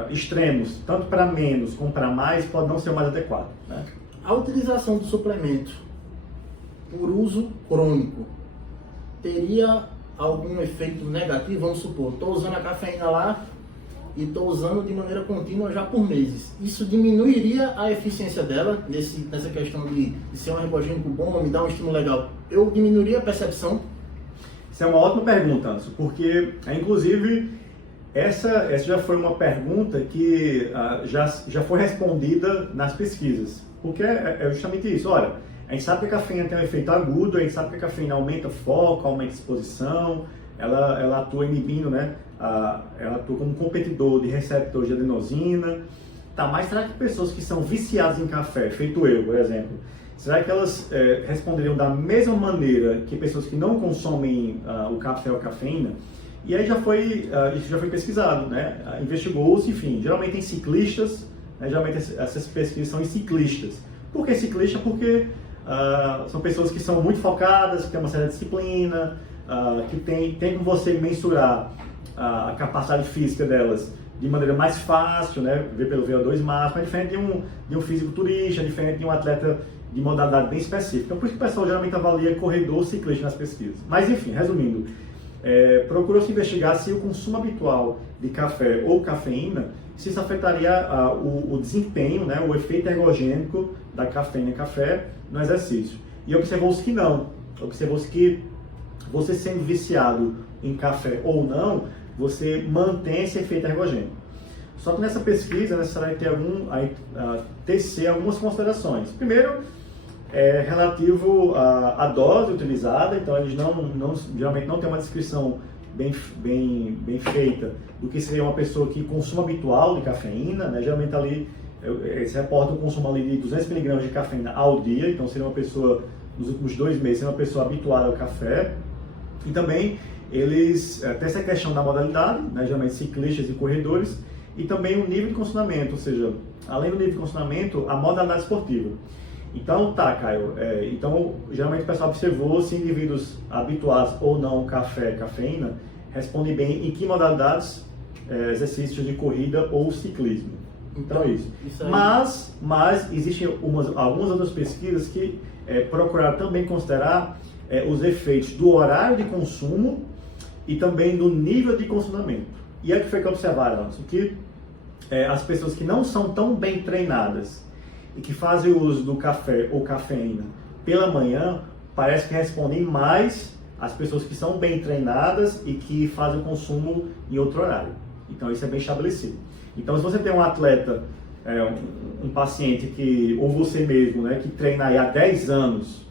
extremos, tanto para menos como para mais, pode não ser o mais adequado, né? A utilização do suplemento por uso crônico teria algum efeito negativo? Vamos supor, estou usando a cafeína lá e estou usando de maneira contínua já por meses. Isso diminuiria a eficiência dela nessa questão de ser um ergogênico bom, me dar um estímulo legal? Eu diminuiria a percepção? Isso é uma ótima pergunta, Anderson, porque, inclusive, essa já foi uma pergunta que já foi respondida nas pesquisas. Porque é justamente isso, olha, a gente sabe que a cafeína tem um efeito agudo, a gente sabe que a cafeína aumenta foco, aumenta exposição, ela atua inibindo, né? Ela atua como competidor de receptor de adenosina. Tá, mas será que pessoas que são viciadas em café, feito eu, por exemplo, será que elas responderiam da mesma maneira que pessoas que não consomem o café ou a cafeína? E aí isso já foi pesquisado, né? Investigou-se, enfim, geralmente em ciclistas, né? Geralmente essas pesquisas são em ciclistas. Por que ciclista? Porque são pessoas que são muito focadas, que têm uma certa disciplina, que tem como você mensurar a capacidade física delas de maneira mais fácil, né? Ver pelo VO2 máximo, é diferente de um fisiculturista, é diferente de um atleta de modalidade bem específica. Então, por isso que o pessoal geralmente avalia corredor ciclista nas pesquisas. Mas, enfim, resumindo, procurou-se investigar se o consumo habitual de café ou cafeína, se isso afetaria o desempenho, né? O efeito ergogênico da cafeína e café no exercício. E observou-se que não. Observou-se que você sendo viciado em café ou não, você mantém esse efeito ergogênico. Só que nessa pesquisa é necessário tecer algumas considerações. Primeiro, relativo à dose utilizada, então eles geralmente não tem uma descrição bem feita do que seria uma pessoa que consumo habitual de cafeína, né? Geralmente ali se reporta o consumo ali de 200 mg de cafeína ao dia, então seria uma pessoa nos últimos 2 meses, ser uma pessoa habituada ao café. E também eles têm essa questão da modalidade, né, geralmente ciclistas e corredores, e também o nível de condicionamento, ou seja, além do nível de condicionamento, a modalidade esportiva. Então, tá, Caio, então geralmente o pessoal observou se indivíduos habituados ou não ao café, cafeína, respondem bem em que modalidades, exercícios de corrida ou ciclismo. Então, isso. Mas existem algumas outras pesquisas que procuraram também considerar os efeitos do horário de consumo e também do nível de condicionamento. E é que foi que observaram, Anderson, que as pessoas que não são tão bem treinadas e que fazem o uso do café ou cafeína pela manhã, parece que respondem mais às pessoas que são bem treinadas e que fazem o consumo em outro horário. Então, isso é bem estabelecido. Então, se você tem um atleta, um paciente que, ou você mesmo, né, que treina aí há 10 anos,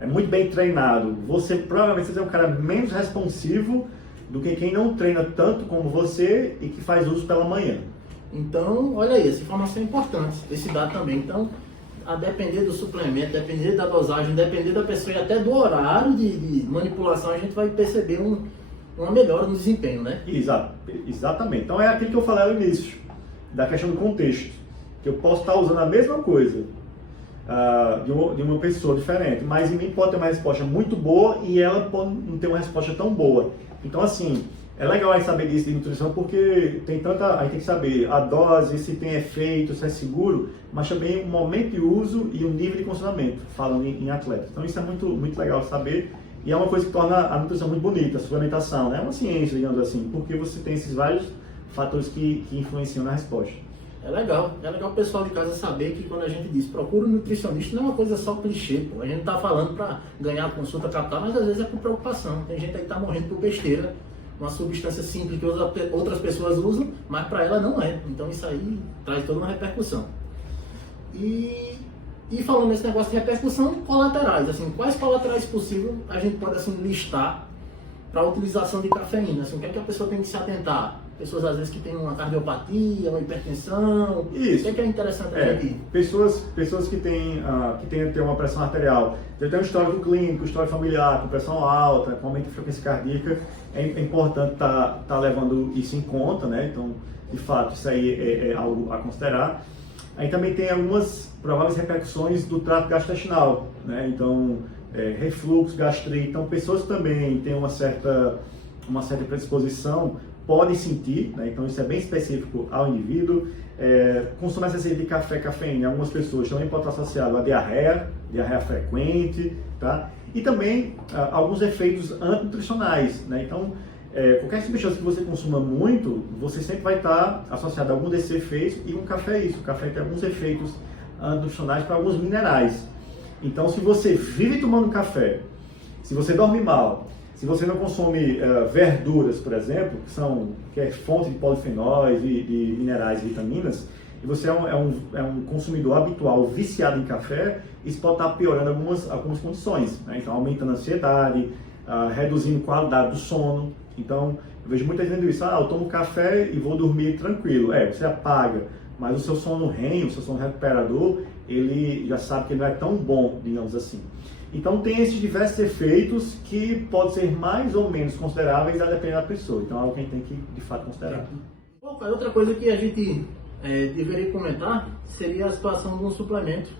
é muito bem treinado, você provavelmente é um cara menos responsivo do que quem não treina tanto como você e que faz uso pela manhã. Então, olha aí, essa informação é importante, esse dado também. Então, a depender do suplemento, depender da dosagem, depender da pessoa e até do horário de manipulação, a gente vai perceber uma melhora no desempenho, né? Exatamente. Então, é aquilo que eu falei no início, da questão do contexto. Que eu posso estar usando a mesma coisa de uma pessoa diferente, mas em mim pode ter uma resposta muito boa e ela pode não ter uma resposta tão boa. Então, assim, é legal aí saber disso de nutrição, porque a gente tem que saber a dose, se tem efeito, se é seguro, mas também o momento de uso e o nível de condicionamento, falando em atletas. Então, isso é muito, muito legal saber e é uma coisa que torna a nutrição muito bonita, a suplementação, né? É uma ciência, digamos assim, porque você tem esses vários fatores que influenciam na resposta. É legal o pessoal de casa saber que quando a gente diz procura um nutricionista, não é uma coisa só clichê, pô. A gente tá falando para ganhar consulta capital, mas às vezes é por preocupação. Tem gente aí que tá morrendo por besteira, uma substância simples que outras pessoas usam, mas para ela não é. Então isso aí traz toda uma repercussão. E falando nesse negócio de repercussão, colaterais, assim, quais colaterais possíveis a gente pode assim listar para a utilização de cafeína? Assim, o que é que a pessoa tem que se atentar? Pessoas às vezes que têm uma cardiopatia, uma hipertensão. Isso. O que é interessante a gente? Pessoas que têm uma pressão arterial, já tem um histórico clínico, histórico familiar, com pressão alta, com aumento de frequência cardíaca, é importante estar levando isso em conta, né? Então, de fato, isso aí é algo a considerar. Aí também tem algumas prováveis repercussões do trato gastrointestinal, né? Então, refluxo, gastrite. Então, pessoas que também têm uma certa predisposição podem sentir, né? Então isso é bem específico ao indivíduo. Consumo excessivo de café, cafeína, em algumas pessoas também pode estar associado a diarreia frequente, tá? E também alguns efeitos antinutricionais, né? Então, qualquer substância que você consuma muito, você sempre vai estar associado a algum desses efeitos, e o café é isso. O café tem alguns efeitos antinutricionais para alguns minerais. Então, se você vive tomando café, se você dorme mal, se você não consome verduras, por exemplo, que é fonte de polifenóis e minerais e vitaminas, e você é um consumidor habitual viciado em café, isso pode estar piorando algumas condições, né? Então, aumentando a ansiedade, reduzindo a qualidade do sono. Então, eu vejo muita gente dizendo isso, eu tomo café e vou dormir tranquilo. Você apaga, mas o seu sono REM, o seu sono recuperador, ele já sabe que ele não é tão bom, digamos assim. Então tem esses diversos efeitos que podem ser mais ou menos consideráveis a depender da pessoa. Então é algo que a gente tem que, de fato, considerar. Bom, outra coisa que a gente deveria comentar seria a situação de um suplemento,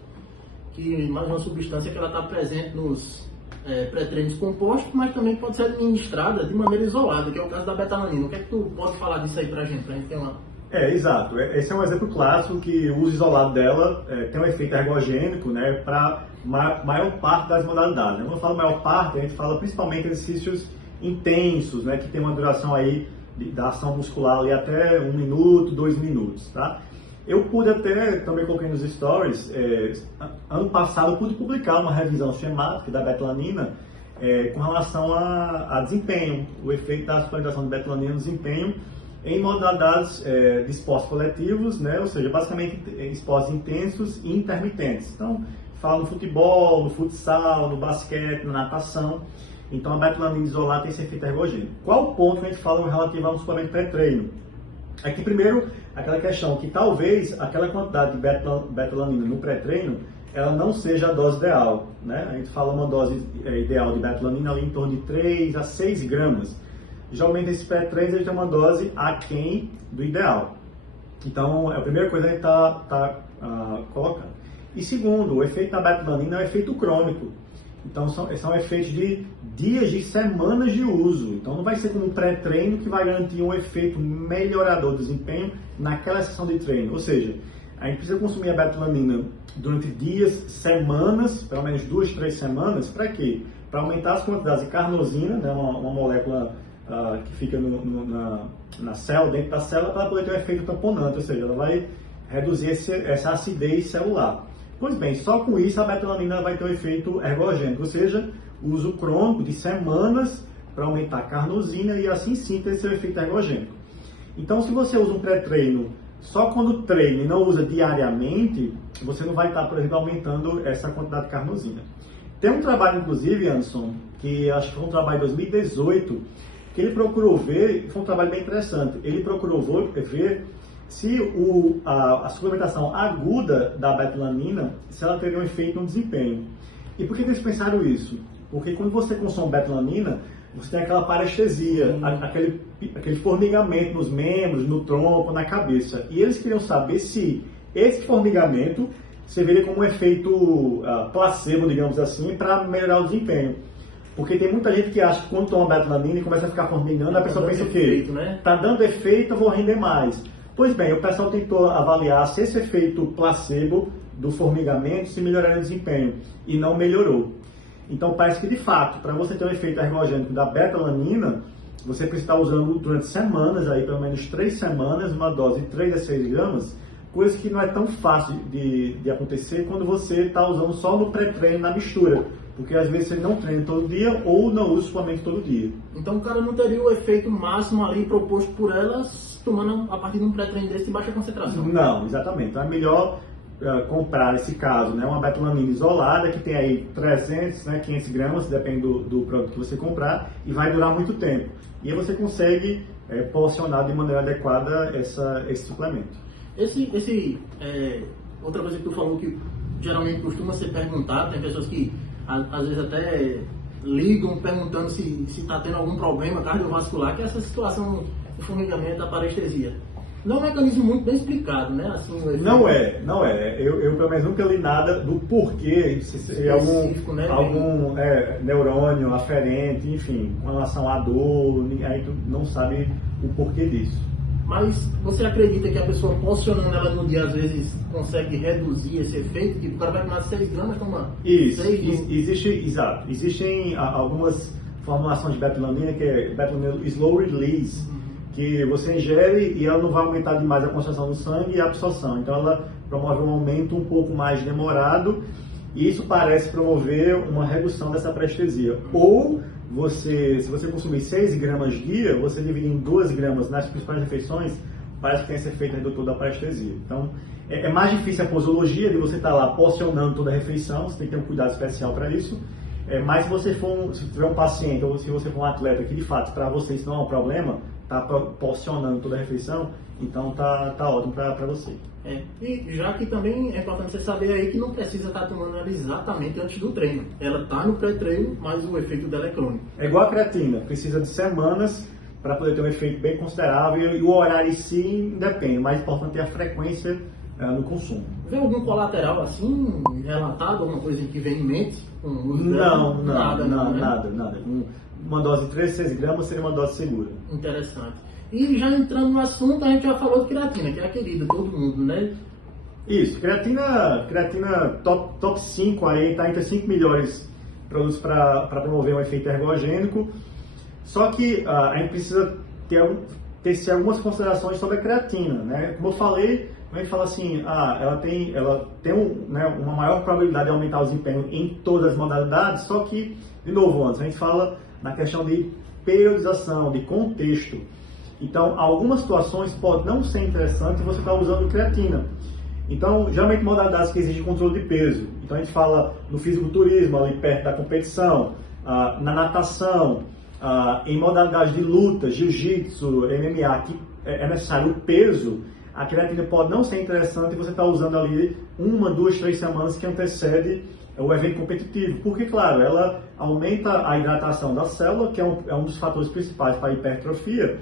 que mais uma substância que ela está presente nos pré-treinos compostos, mas também pode ser administrada de maneira isolada, que é o caso da betalanina. O que é que tu pode falar disso aí pra gente ter uma... Exato. Esse é um exemplo clássico que o uso isolado dela tem um efeito ergogênico, né, para maior parte das modalidades. Quando eu falo maior parte, a gente fala principalmente exercícios intensos, né, que tem uma duração aí da ação muscular ali até 1 minuto, 2 minutos, tá? Eu pude até, também coloquei nos stories, ano passado eu pude publicar uma revisão esquemática da betalanina com relação a desempenho, o efeito da suplementação de betalanina no desempenho em modalidades de esportes coletivos, né? Ou seja, basicamente esportes intensos e intermitentes. Então, falo no futebol, no futsal, no basquete, na natação. Então, a betalanina isolada tem esse efeito ergogênico. Qual o ponto que a gente fala relativo ao suplemento pré-treino? Aqui, primeiro, aquela questão que talvez aquela quantidade de betalanina no pré-treino ela não seja a dose ideal, né? A gente fala uma dose ideal de betalanina ali em torno de 3 a 6 gramas. Geralmente esses pré-treinos eles têm uma dose aquém do ideal. Então, a primeira coisa que a gente está colocando. E segundo, o efeito da betalanina é um efeito crônico. Então, são efeitos de dias, de semanas de uso. Então, não vai ser como um pré-treino que vai garantir um efeito melhorador do desempenho naquela sessão de treino. Ou seja, a gente precisa consumir a betalanina durante dias, semanas, pelo menos 2, 3 semanas. Para quê? Para aumentar as quantidades de carnosina, né, uma molécula que fica na célula, dentro da célula, para poder ter um efeito tamponante. Ou seja, ela vai reduzir essa acidez celular. Pois bem, só com isso a betalanina vai ter um efeito ergogênico, ou seja, uso crônico de semanas para aumentar a carnosina e assim sim ter seu efeito ergogênico. Então, se você usa um pré-treino só quando treina e não usa diariamente, você não vai estar, por exemplo, aumentando essa quantidade de carnosina. Tem um trabalho, inclusive, Anderson, que acho que foi um trabalho em 2018, que ele procurou ver, foi um trabalho bem interessante, ele procurou ver se a suplementação aguda da betalanina, se ela teria um efeito no desempenho. E por que eles pensaram isso? Porque quando você consome betalanina, você tem aquela parestesia, aquele formigamento nos membros, no tronco, na cabeça. E eles queriam saber se esse formigamento serviria como um efeito placebo, digamos assim, para melhorar o desempenho. Porque tem muita gente que acha que quando toma betalanina e começa a ficar formigando, a pessoa pensa o quê? Tá dando efeito, eu vou render mais. Pois bem, o pessoal tentou avaliar se esse efeito placebo do formigamento se melhoraria o desempenho e não melhorou. Então parece que de fato, para você ter um efeito ergogênico da betalanina, você precisa estar usando durante semanas, aí pelo menos 3 semanas, uma dose de 3 a 6 gramas, coisa que não é tão fácil de acontecer quando você está usando só no pré-treino, na mistura. Porque às vezes você não treina todo dia ou não usa suplemento todo dia. Então o cara não teria o efeito máximo ali proposto por elas, tomando a partir de um pré-treino desse de baixa concentração. Não, exatamente. Então é melhor comprar, nesse caso, né, uma betalanina isolada, que tem aí 300, 500 gramas, depende do produto que você comprar, e vai durar muito tempo. E aí você consegue porcionar de maneira adequada esse suplemento. Outra coisa que tu falou que geralmente costuma ser perguntado, tem pessoas que às vezes até ligam perguntando se está tendo algum problema cardiovascular, que é essa situação do formigamento, da parestesia. Não é um mecanismo muito bem explicado, né? Assim, não é. Eu pelo menos nunca li nada do porquê, se algum, né? algum neurônio aferente, enfim, com relação à dor, aí tu não sabe o porquê disso. Mas você acredita que a pessoa porcionando ela no dia, às vezes, consegue reduzir esse efeito? Tipo, o cara vai tomar 6 gramas, toma 6? Exato. Existem algumas formulações de betalanina, que é betalanina slow release, que você ingere e ela não vai aumentar demais a concentração no sangue e a absorção. Então ela promove um aumento um pouco mais demorado e isso parece promover uma redução dessa parestesia. Ou se você consumir 6 gramas dia, você dividir em 2 gramas nas principais refeições, parece que tem esse efeito redutor da parestesia. Então, é mais difícil a posologia de você estar lá porcionando toda a refeição, você tem que ter um cuidado especial para isso. Mas se tiver um paciente ou se você for um atleta que de fato para você isso não é um problema, está porcionando toda a refeição, então tá ótimo para você. E já que também é importante você saber aí que não precisa estar tomando ela exatamente antes do treino. Ela está no pré-treino, mas o efeito dela é crônico. É igual a creatina, precisa de semanas para poder ter um efeito bem considerável e o horário em si depende, o mais importante é a frequência no consumo. Vê algum colateral assim, relatado, alguma coisa que vem em mente? Nada. Uma dose de 3 a 6 gramas seria uma dose segura. Interessante. E já entrando no assunto, a gente já falou de creatina, que é a querida de todo mundo, né? Isso, creatina top 5 aí, tá entre 5 melhores produtos para promover um efeito ergogênico. Só que a gente precisa ter algumas considerações sobre a creatina, né? Como eu falei, a gente fala assim, ela tem uma maior probabilidade de aumentar o desempenho em todas as modalidades, só que, de novo, antes, a gente fala na questão de periodização, de contexto. Então, algumas situações pode não ser interessante você estar usando creatina. Então, geralmente modalidades que exigem controle de peso. Então, a gente fala no fisiculturismo, ali perto da competição, na natação, em modalidades de luta, jiu-jitsu, MMA, que é necessário o peso, a creatina pode não ser interessante você estar usando ali 1, 2, 3 semanas que antecede o evento competitivo, porque, claro, ela aumenta a hidratação da célula, que é um dos fatores principais para a hipertrofia,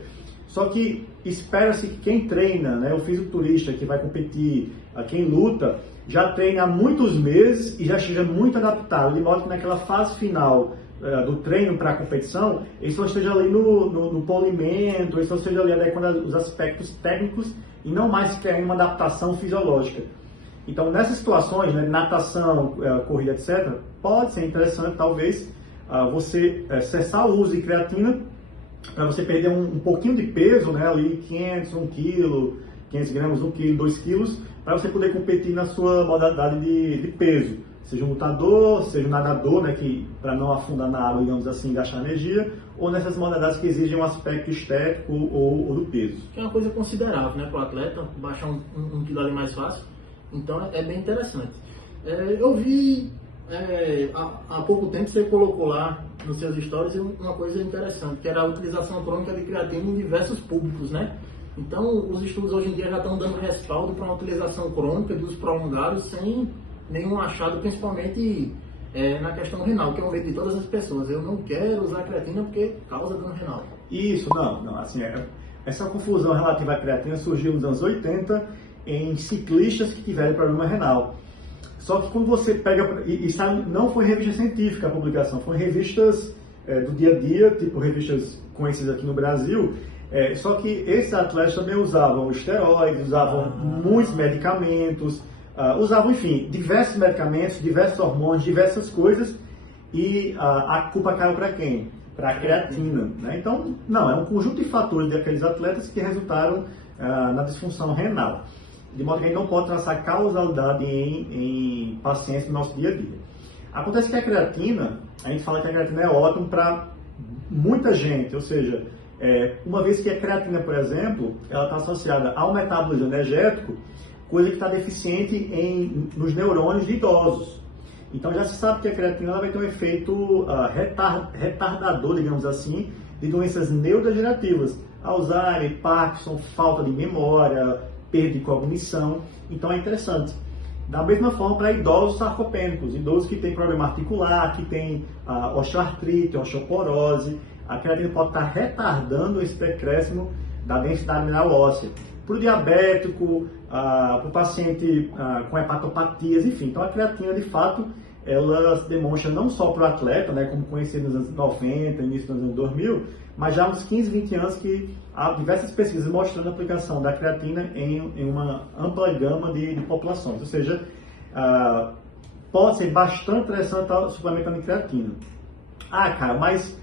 só que espera-se que quem treina, né, o fisiculturista que vai competir, quem luta, já treina há muitos meses e já esteja muito adaptado, de modo que naquela fase final do treino para a competição, ele só esteja ali no polimento, ele só esteja ali adequando os aspectos técnicos e não mais querendo uma adaptação fisiológica. Então, nessas situações, né, natação, corrida, etc., pode ser interessante, talvez, você cessar o uso de creatina para você perder um pouquinho de peso, né, ali 500, 1 kg, 500 gramas, 1 kg, 2 kg, para você poder competir na sua modalidade de peso. Seja um lutador, seja um nadador, né, para não afundar na água, digamos assim, gastar energia, ou nessas modalidades que exigem um aspecto estético ou do peso. Que é uma coisa considerável, né, para o atleta, baixar um quilo ali mais fácil. Então é bem interessante. Eu vi há pouco tempo você colocou lá nos seus stories uma coisa interessante, que era a utilização crônica de creatina em diversos públicos, né? Então os estudos hoje em dia já estão dando respaldo para uma utilização crônica de uso prolongado sem nenhum achado, principalmente na questão renal, que é o medo de todas as pessoas. Eu não quero usar creatina porque causa dano renal. Isso, não, assim, essa confusão relativa à creatina surgiu nos anos 80 em ciclistas que tiveram problema renal. Só que quando você pega, isso não foi revista científica a publicação, foram revistas do dia a dia, tipo revistas conhecidas aqui no Brasil, só que esses atletas também usavam esteroides, usavam muitos medicamentos, usavam, enfim, diversos medicamentos, diversos hormônios, diversas coisas, e a culpa caiu para quem? Para a creatina, né? Então, não, é um conjunto de fatores daqueles atletas que resultaram na disfunção renal. De modo que a gente não pode traçar causalidade em pacientes no nosso dia a dia. Acontece que a creatina, a gente fala que a creatina é ótima para muita gente, ou seja, uma vez que a creatina, por exemplo, ela está associada ao metabolismo energético, coisa que está deficiente nos neurônios de idosos. Então já se sabe que a creatina ela vai ter um efeito retardador, digamos assim, de doenças neurodegenerativas, Alzheimer, Parkinson, falta de memória, perda de cognição. Então é interessante. Da mesma forma para idosos sarcopênicos, idosos que têm problema articular, que têm osteoartrite, osteoporose, a creatina pode estar retardando esse decréscimo da densidade mineral óssea. Para o diabético, para o paciente com hepatopatias, enfim. Então a creatina, de fato, ela se demonstra não só para o atleta, né, como conhecido nos anos 90, início dos anos 2000, mas já há uns 15, 20 anos que há diversas pesquisas mostrando a aplicação da creatina em uma ampla gama de populações. Ou seja, pode ser bastante interessante estar suplementando em creatina. Cara, mas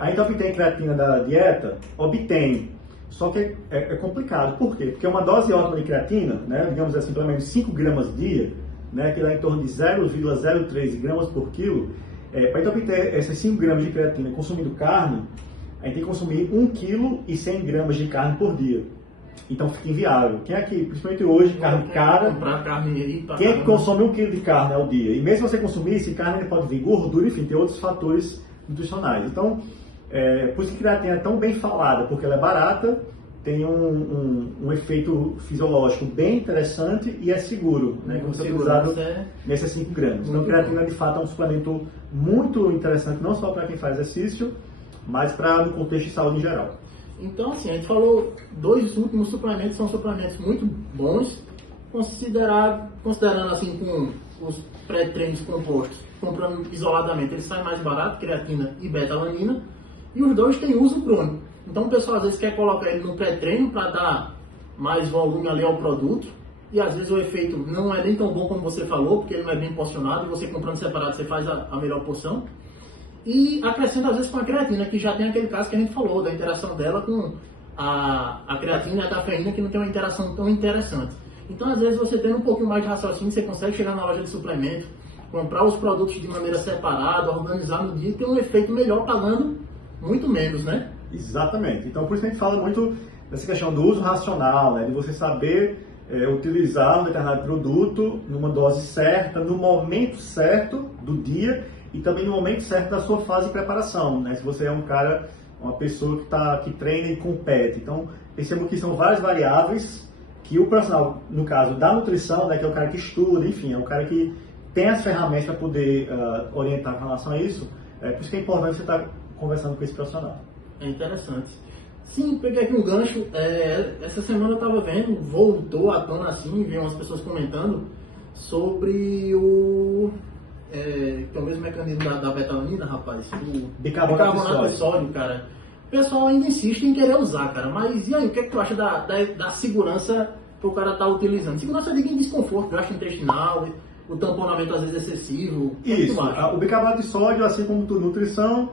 a gente obtém creatina da dieta? Obtém. Só que é complicado. Por quê? Porque uma dose ótima de creatina, né, digamos assim, pelo menos 5 gramas dia, né, que dá em torno de 0,03 gramas por quilo, para a gente obter essas 5 gramas de creatina consumindo carne, a gente tem que consumir 1 kg e 100 gramas de carne por dia. Então fica inviável. Quem aqui, principalmente hoje, carne cara, quem é que consome 1 kg de carne ao dia? E mesmo se você consumir, esse carne pode vir gordura, enfim, tem outros fatores nutricionais. Então, por isso que a creatina é tão bem falada, porque ela é barata, tem um efeito fisiológico bem interessante e é seguro, né? Como ser usado nesses 5 gramas. Então, a creatina, de fato, é um suplemento muito interessante, não só para quem faz exercício, mas para no contexto de saúde em geral. Então, assim, a gente falou, 2 últimos suplementos são suplementos muito bons, considerando assim, com os pré-treinos compostos, comprando isoladamente, eles saem mais barato, creatina e beta-alanina, e os 2 têm uso crônico. Então o pessoal às vezes quer colocar ele no pré-treino para dar mais volume ali ao produto, e às vezes o efeito não é nem tão bom como você falou, porque ele não é bem porcionado, e você comprando separado você faz a melhor porção. E acrescenta às vezes com a creatina, que já tem aquele caso que a gente falou, da interação dela com a creatina e a cafeína, que não tem uma interação tão interessante. Então às vezes você tendo um pouquinho mais de raciocínio, você consegue chegar na loja de suplemento, comprar os produtos de maneira separada, organizar no dia e ter um efeito melhor pagando muito menos, né? Exatamente. Então por isso que a gente fala muito dessa questão do uso racional, né? De você saber utilizar um determinado produto numa dose certa, no momento certo do dia, e também no momento certo da sua fase de preparação, né? Se você é uma pessoa que treina e compete. Então, percebo que são várias variáveis que o profissional, no caso da nutrição, né, que é o cara que estuda, enfim, é o cara que tem as ferramentas para poder orientar com relação a isso, por isso que é importante você estar conversando com esse profissional. É interessante. Sim, peguei aqui um gancho. Essa semana eu estava vendo, voltou à tona assim, vi umas pessoas comentando sobre que é o mesmo mecanismo da betalanina, rapaz. O bicarbonato de sódio, cara. O pessoal ainda insiste em querer usar, cara. Mas e aí, o que é que tu acha da segurança para o cara estar utilizando? Segurança eu digo em desconforto, gastrointestinal, o tamponamento às vezes excessivo. Isso, o bicarbonato de sódio, assim como nutrição,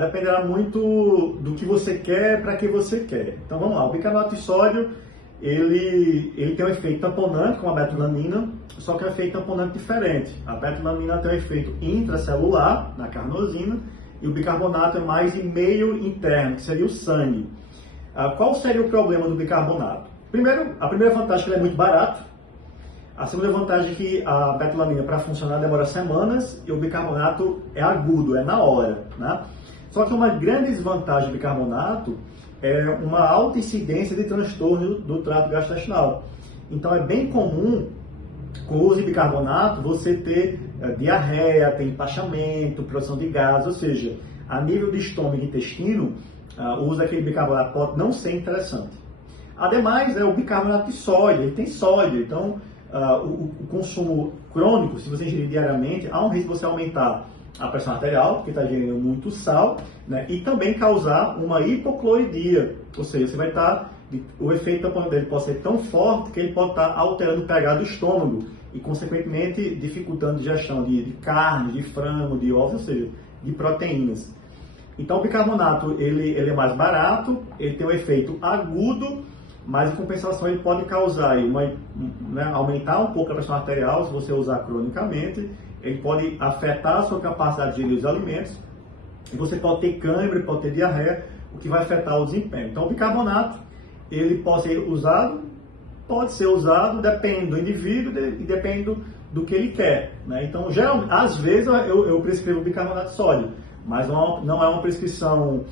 dependerá muito do que você quer, para que você quer. Então vamos lá, o bicarbonato de sódio, ele tem um efeito tamponante com a betalanina, só que é um efeito tamponante diferente. A betalanina tem um efeito intracelular, na carnosina, e o bicarbonato é mais em meio interno, que seria o sangue. Qual seria o problema do bicarbonato? Primeiro, a primeira vantagem é que ele é muito barato. A segunda vantagem é que a betalanina, para funcionar, demora semanas, e o bicarbonato é agudo, é na hora, né? Só que uma grande desvantagem do bicarbonato é uma alta incidência de transtorno do trato gastrointestinal. Então é bem comum, com o uso de bicarbonato, você ter diarreia, ter empachamento, produção de gases, ou seja, a nível de estômago e intestino, o uso daquele bicarbonato pode não ser interessante. Ademais, o bicarbonato de sódio, ele tem sódio, então o consumo crônico, se você ingerir diariamente, há um risco de você aumentar a pressão arterial, porque está ingerindo muito sal, né, e também causar uma hipocloridria, ou seja, você vai estar, o efeito tamponante dele pode ser tão forte que ele pode estar alterando o pH do estômago e, consequentemente, dificultando a digestão de carne, de frango, de ovos, ou seja, de proteínas. Então, o bicarbonato ele é mais barato, ele tem um efeito agudo, mas em compensação ele pode causar aumentar um pouco a pressão arterial se você usar cronicamente, ele pode afetar a sua capacidade de digerir os alimentos, e você pode ter cãibra, pode ter diarreia, o que vai afetar o desempenho. Então o bicarbonato, ele pode ser usado, depende do indivíduo e depende do que ele quer, né? Então, às vezes eu prescrevo bicarbonato de sódio, mas não é uma prescrição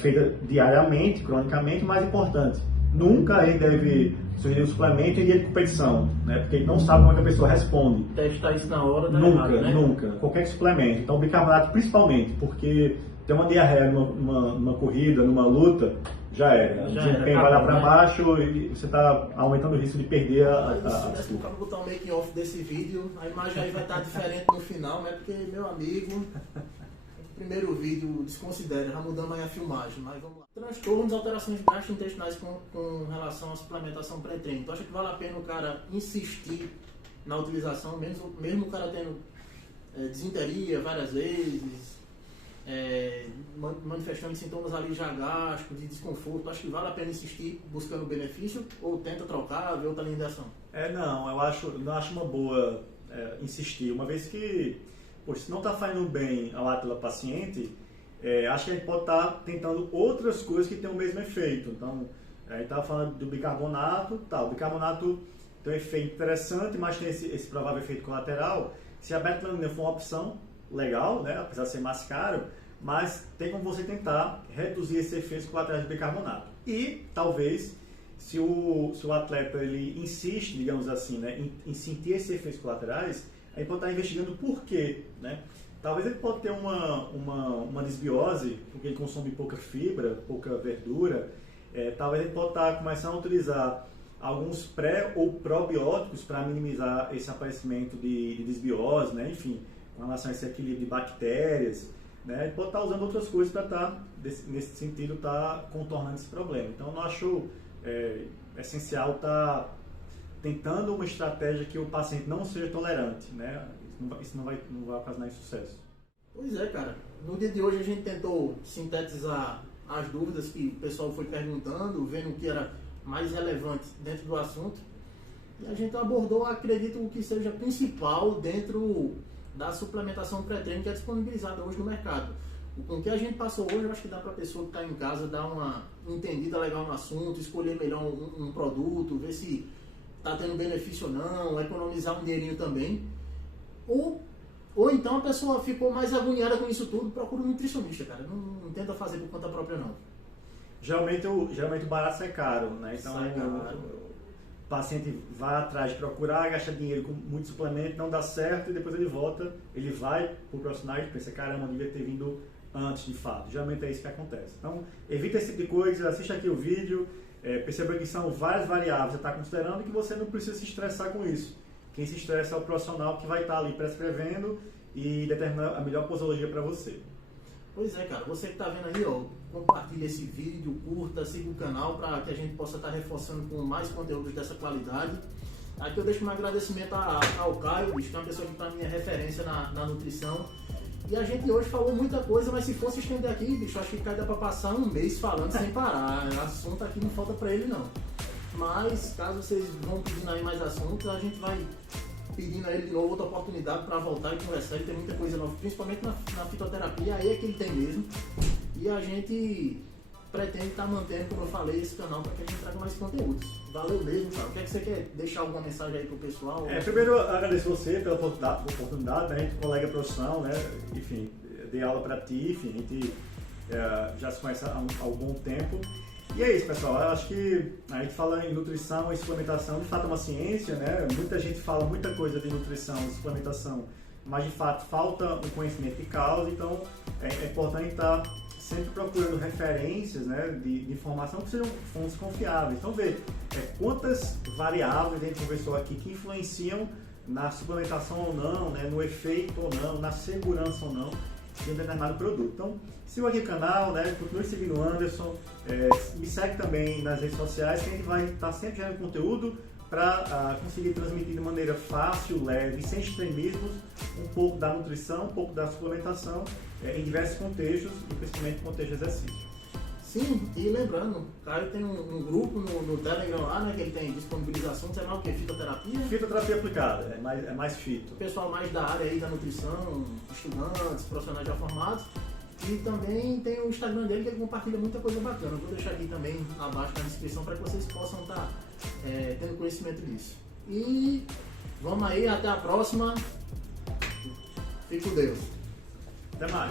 feita diariamente, cronicamente, mais importante. Nunca ele deve sugerir um suplemento em dia de competição, né? Porque ele não sabe como é que a pessoa responde. Testar isso na hora, Nunca. Qualquer suplemento. Então, o bicarbonato principalmente, porque ter uma diarreia numa corrida, numa luta, já era. O desempenho vai lá para baixo e você está aumentando o risco de perder Se eu botar um making off desse vídeo, a imagem aí vai estar diferente no final, né? Porque, meu amigo, o primeiro vídeo desconsidera, já mudando aí a filmagem, mas vamos lá. Transtornos, alterações gastrointestinais com relação à suplementação pré-treino. Então, acho que vale a pena o cara insistir na utilização, mesmo o cara tendo desinteria várias vezes, manifestando sintomas ali já gástricos, de desconforto. Acho que vale a pena insistir buscando benefício ou tenta trocar, ver outra linha de ação? Não acho uma boa insistir, uma vez que, se não está fazendo bem ao lado da paciente, acho que a gente pode estar tentando outras coisas que têm o mesmo efeito. Então, a gente estava falando do bicarbonato, o bicarbonato tem um efeito interessante, mas tem esse provável efeito colateral. Se a betalanina for uma opção legal, né, apesar de ser mais caro, mas tem como você tentar reduzir esse efeito colateral do bicarbonato. E, talvez, se o atleta ele insiste, digamos assim, né, em sentir esses efeitos colaterais, a gente pode estar investigando por quê, né? Talvez ele pode ter uma desbiose, porque ele consome pouca fibra, pouca verdura. Talvez ele pode estar começando a utilizar alguns pré ou probióticos para minimizar esse aparecimento de desbiose, né? Enfim, com relação a esse equilíbrio de bactérias, né? Ele pode estar usando outras coisas para estar, nesse sentido, estar contornando esse problema. Então, eu não acho essencial estar tentando uma estratégia que o paciente não seja tolerante, né? Isso não vai ocasionar sucesso. Pois é, cara. No dia de hoje a gente tentou sintetizar as dúvidas que o pessoal foi perguntando, vendo o que era mais relevante dentro do assunto. E a gente abordou, acredito, o que seja principal dentro da suplementação pré-treino que é disponibilizada hoje no mercado. Com o que a gente passou hoje, eu acho que dá para a pessoa que está em casa dar uma entendida legal no assunto, escolher melhor um produto, ver se está tendo benefício ou não, economizar um dinheirinho também. Ou então a pessoa ficou mais agoniada com isso tudo, procura um nutricionista, cara. Não tenta fazer por conta própria, não. Geralmente o barato sai caro, né? Então, sai caro. paciente vai atrás de procurar, gasta dinheiro com muito suplemento, não dá certo e depois ele volta, ele vai para o profissional e pensa, caramba, devia ter vindo antes de fato. Geralmente é isso que acontece. Então, evita esse tipo de coisa, assista aqui o vídeo, perceba que são várias variáveis que você está considerando e que você não precisa se estressar com isso. Quem se estressa é o profissional que vai estar ali prescrevendo e determinar a melhor posologia para você. Pois é, cara, você que está vendo aí, ó, compartilha esse vídeo, curta, siga o canal para que a gente possa estar reforçando com mais conteúdos dessa qualidade. Aqui eu deixo um agradecimento ao Caio, bicho, que é uma pessoa que para mim é referência na nutrição. E a gente hoje falou muita coisa, mas se fosse estender aqui, bicho, acho que dá para passar um mês falando sem parar. Assunto aqui não falta para ele, não. Mas, caso vocês vão pedindo aí mais assuntos, a gente vai pedindo a ele de novo outra oportunidade para voltar e conversar. Ele tem muita coisa nova, principalmente na fitoterapia, aí é que ele tem mesmo. E a gente pretende estar mantendo, como eu falei, esse canal para que a gente traga mais conteúdos. Valeu mesmo, cara. O que é que você quer deixar alguma mensagem aí pro pessoal? Primeiro, agradeço você pela oportunidade, né? A gente colega de profissão, né? Enfim, dei aula para ti, enfim, a gente já se conhece há algum tempo. E é isso, pessoal. Eu acho que a gente fala em nutrição e suplementação, de fato é uma ciência, né? Muita gente fala muita coisa de nutrição e suplementação, mas de fato falta um conhecimento de causa, então é importante estar sempre procurando referências, né, de informação que sejam fontes confiáveis. Então, quantas variáveis a gente conversou aqui que influenciam na suplementação ou não, né, no efeito ou não, na segurança ou não de um determinado produto. Então, siga aqui o canal, né, continue seguindo o Anderson, me segue também nas redes sociais, que a gente vai estar sempre gerando conteúdo para conseguir transmitir de maneira fácil, leve, sem extremismos, um pouco da nutrição, um pouco da suplementação, em diversos contextos, e principalmente no contexto de exercício. Sim, e lembrando, o Caio tem um grupo no Telegram lá, né, que ele tem disponibilização, você vai o quê? Fitoterapia? Fitoterapia aplicada, é mais fito. O pessoal mais da área aí da nutrição, estudantes, profissionais já formados. E também tem o Instagram dele que ele compartilha muita coisa bacana. Vou deixar aqui também abaixo na descrição para que vocês possam estar tendo conhecimento disso. E vamos aí, até a próxima. Fique com Deus. Até mais.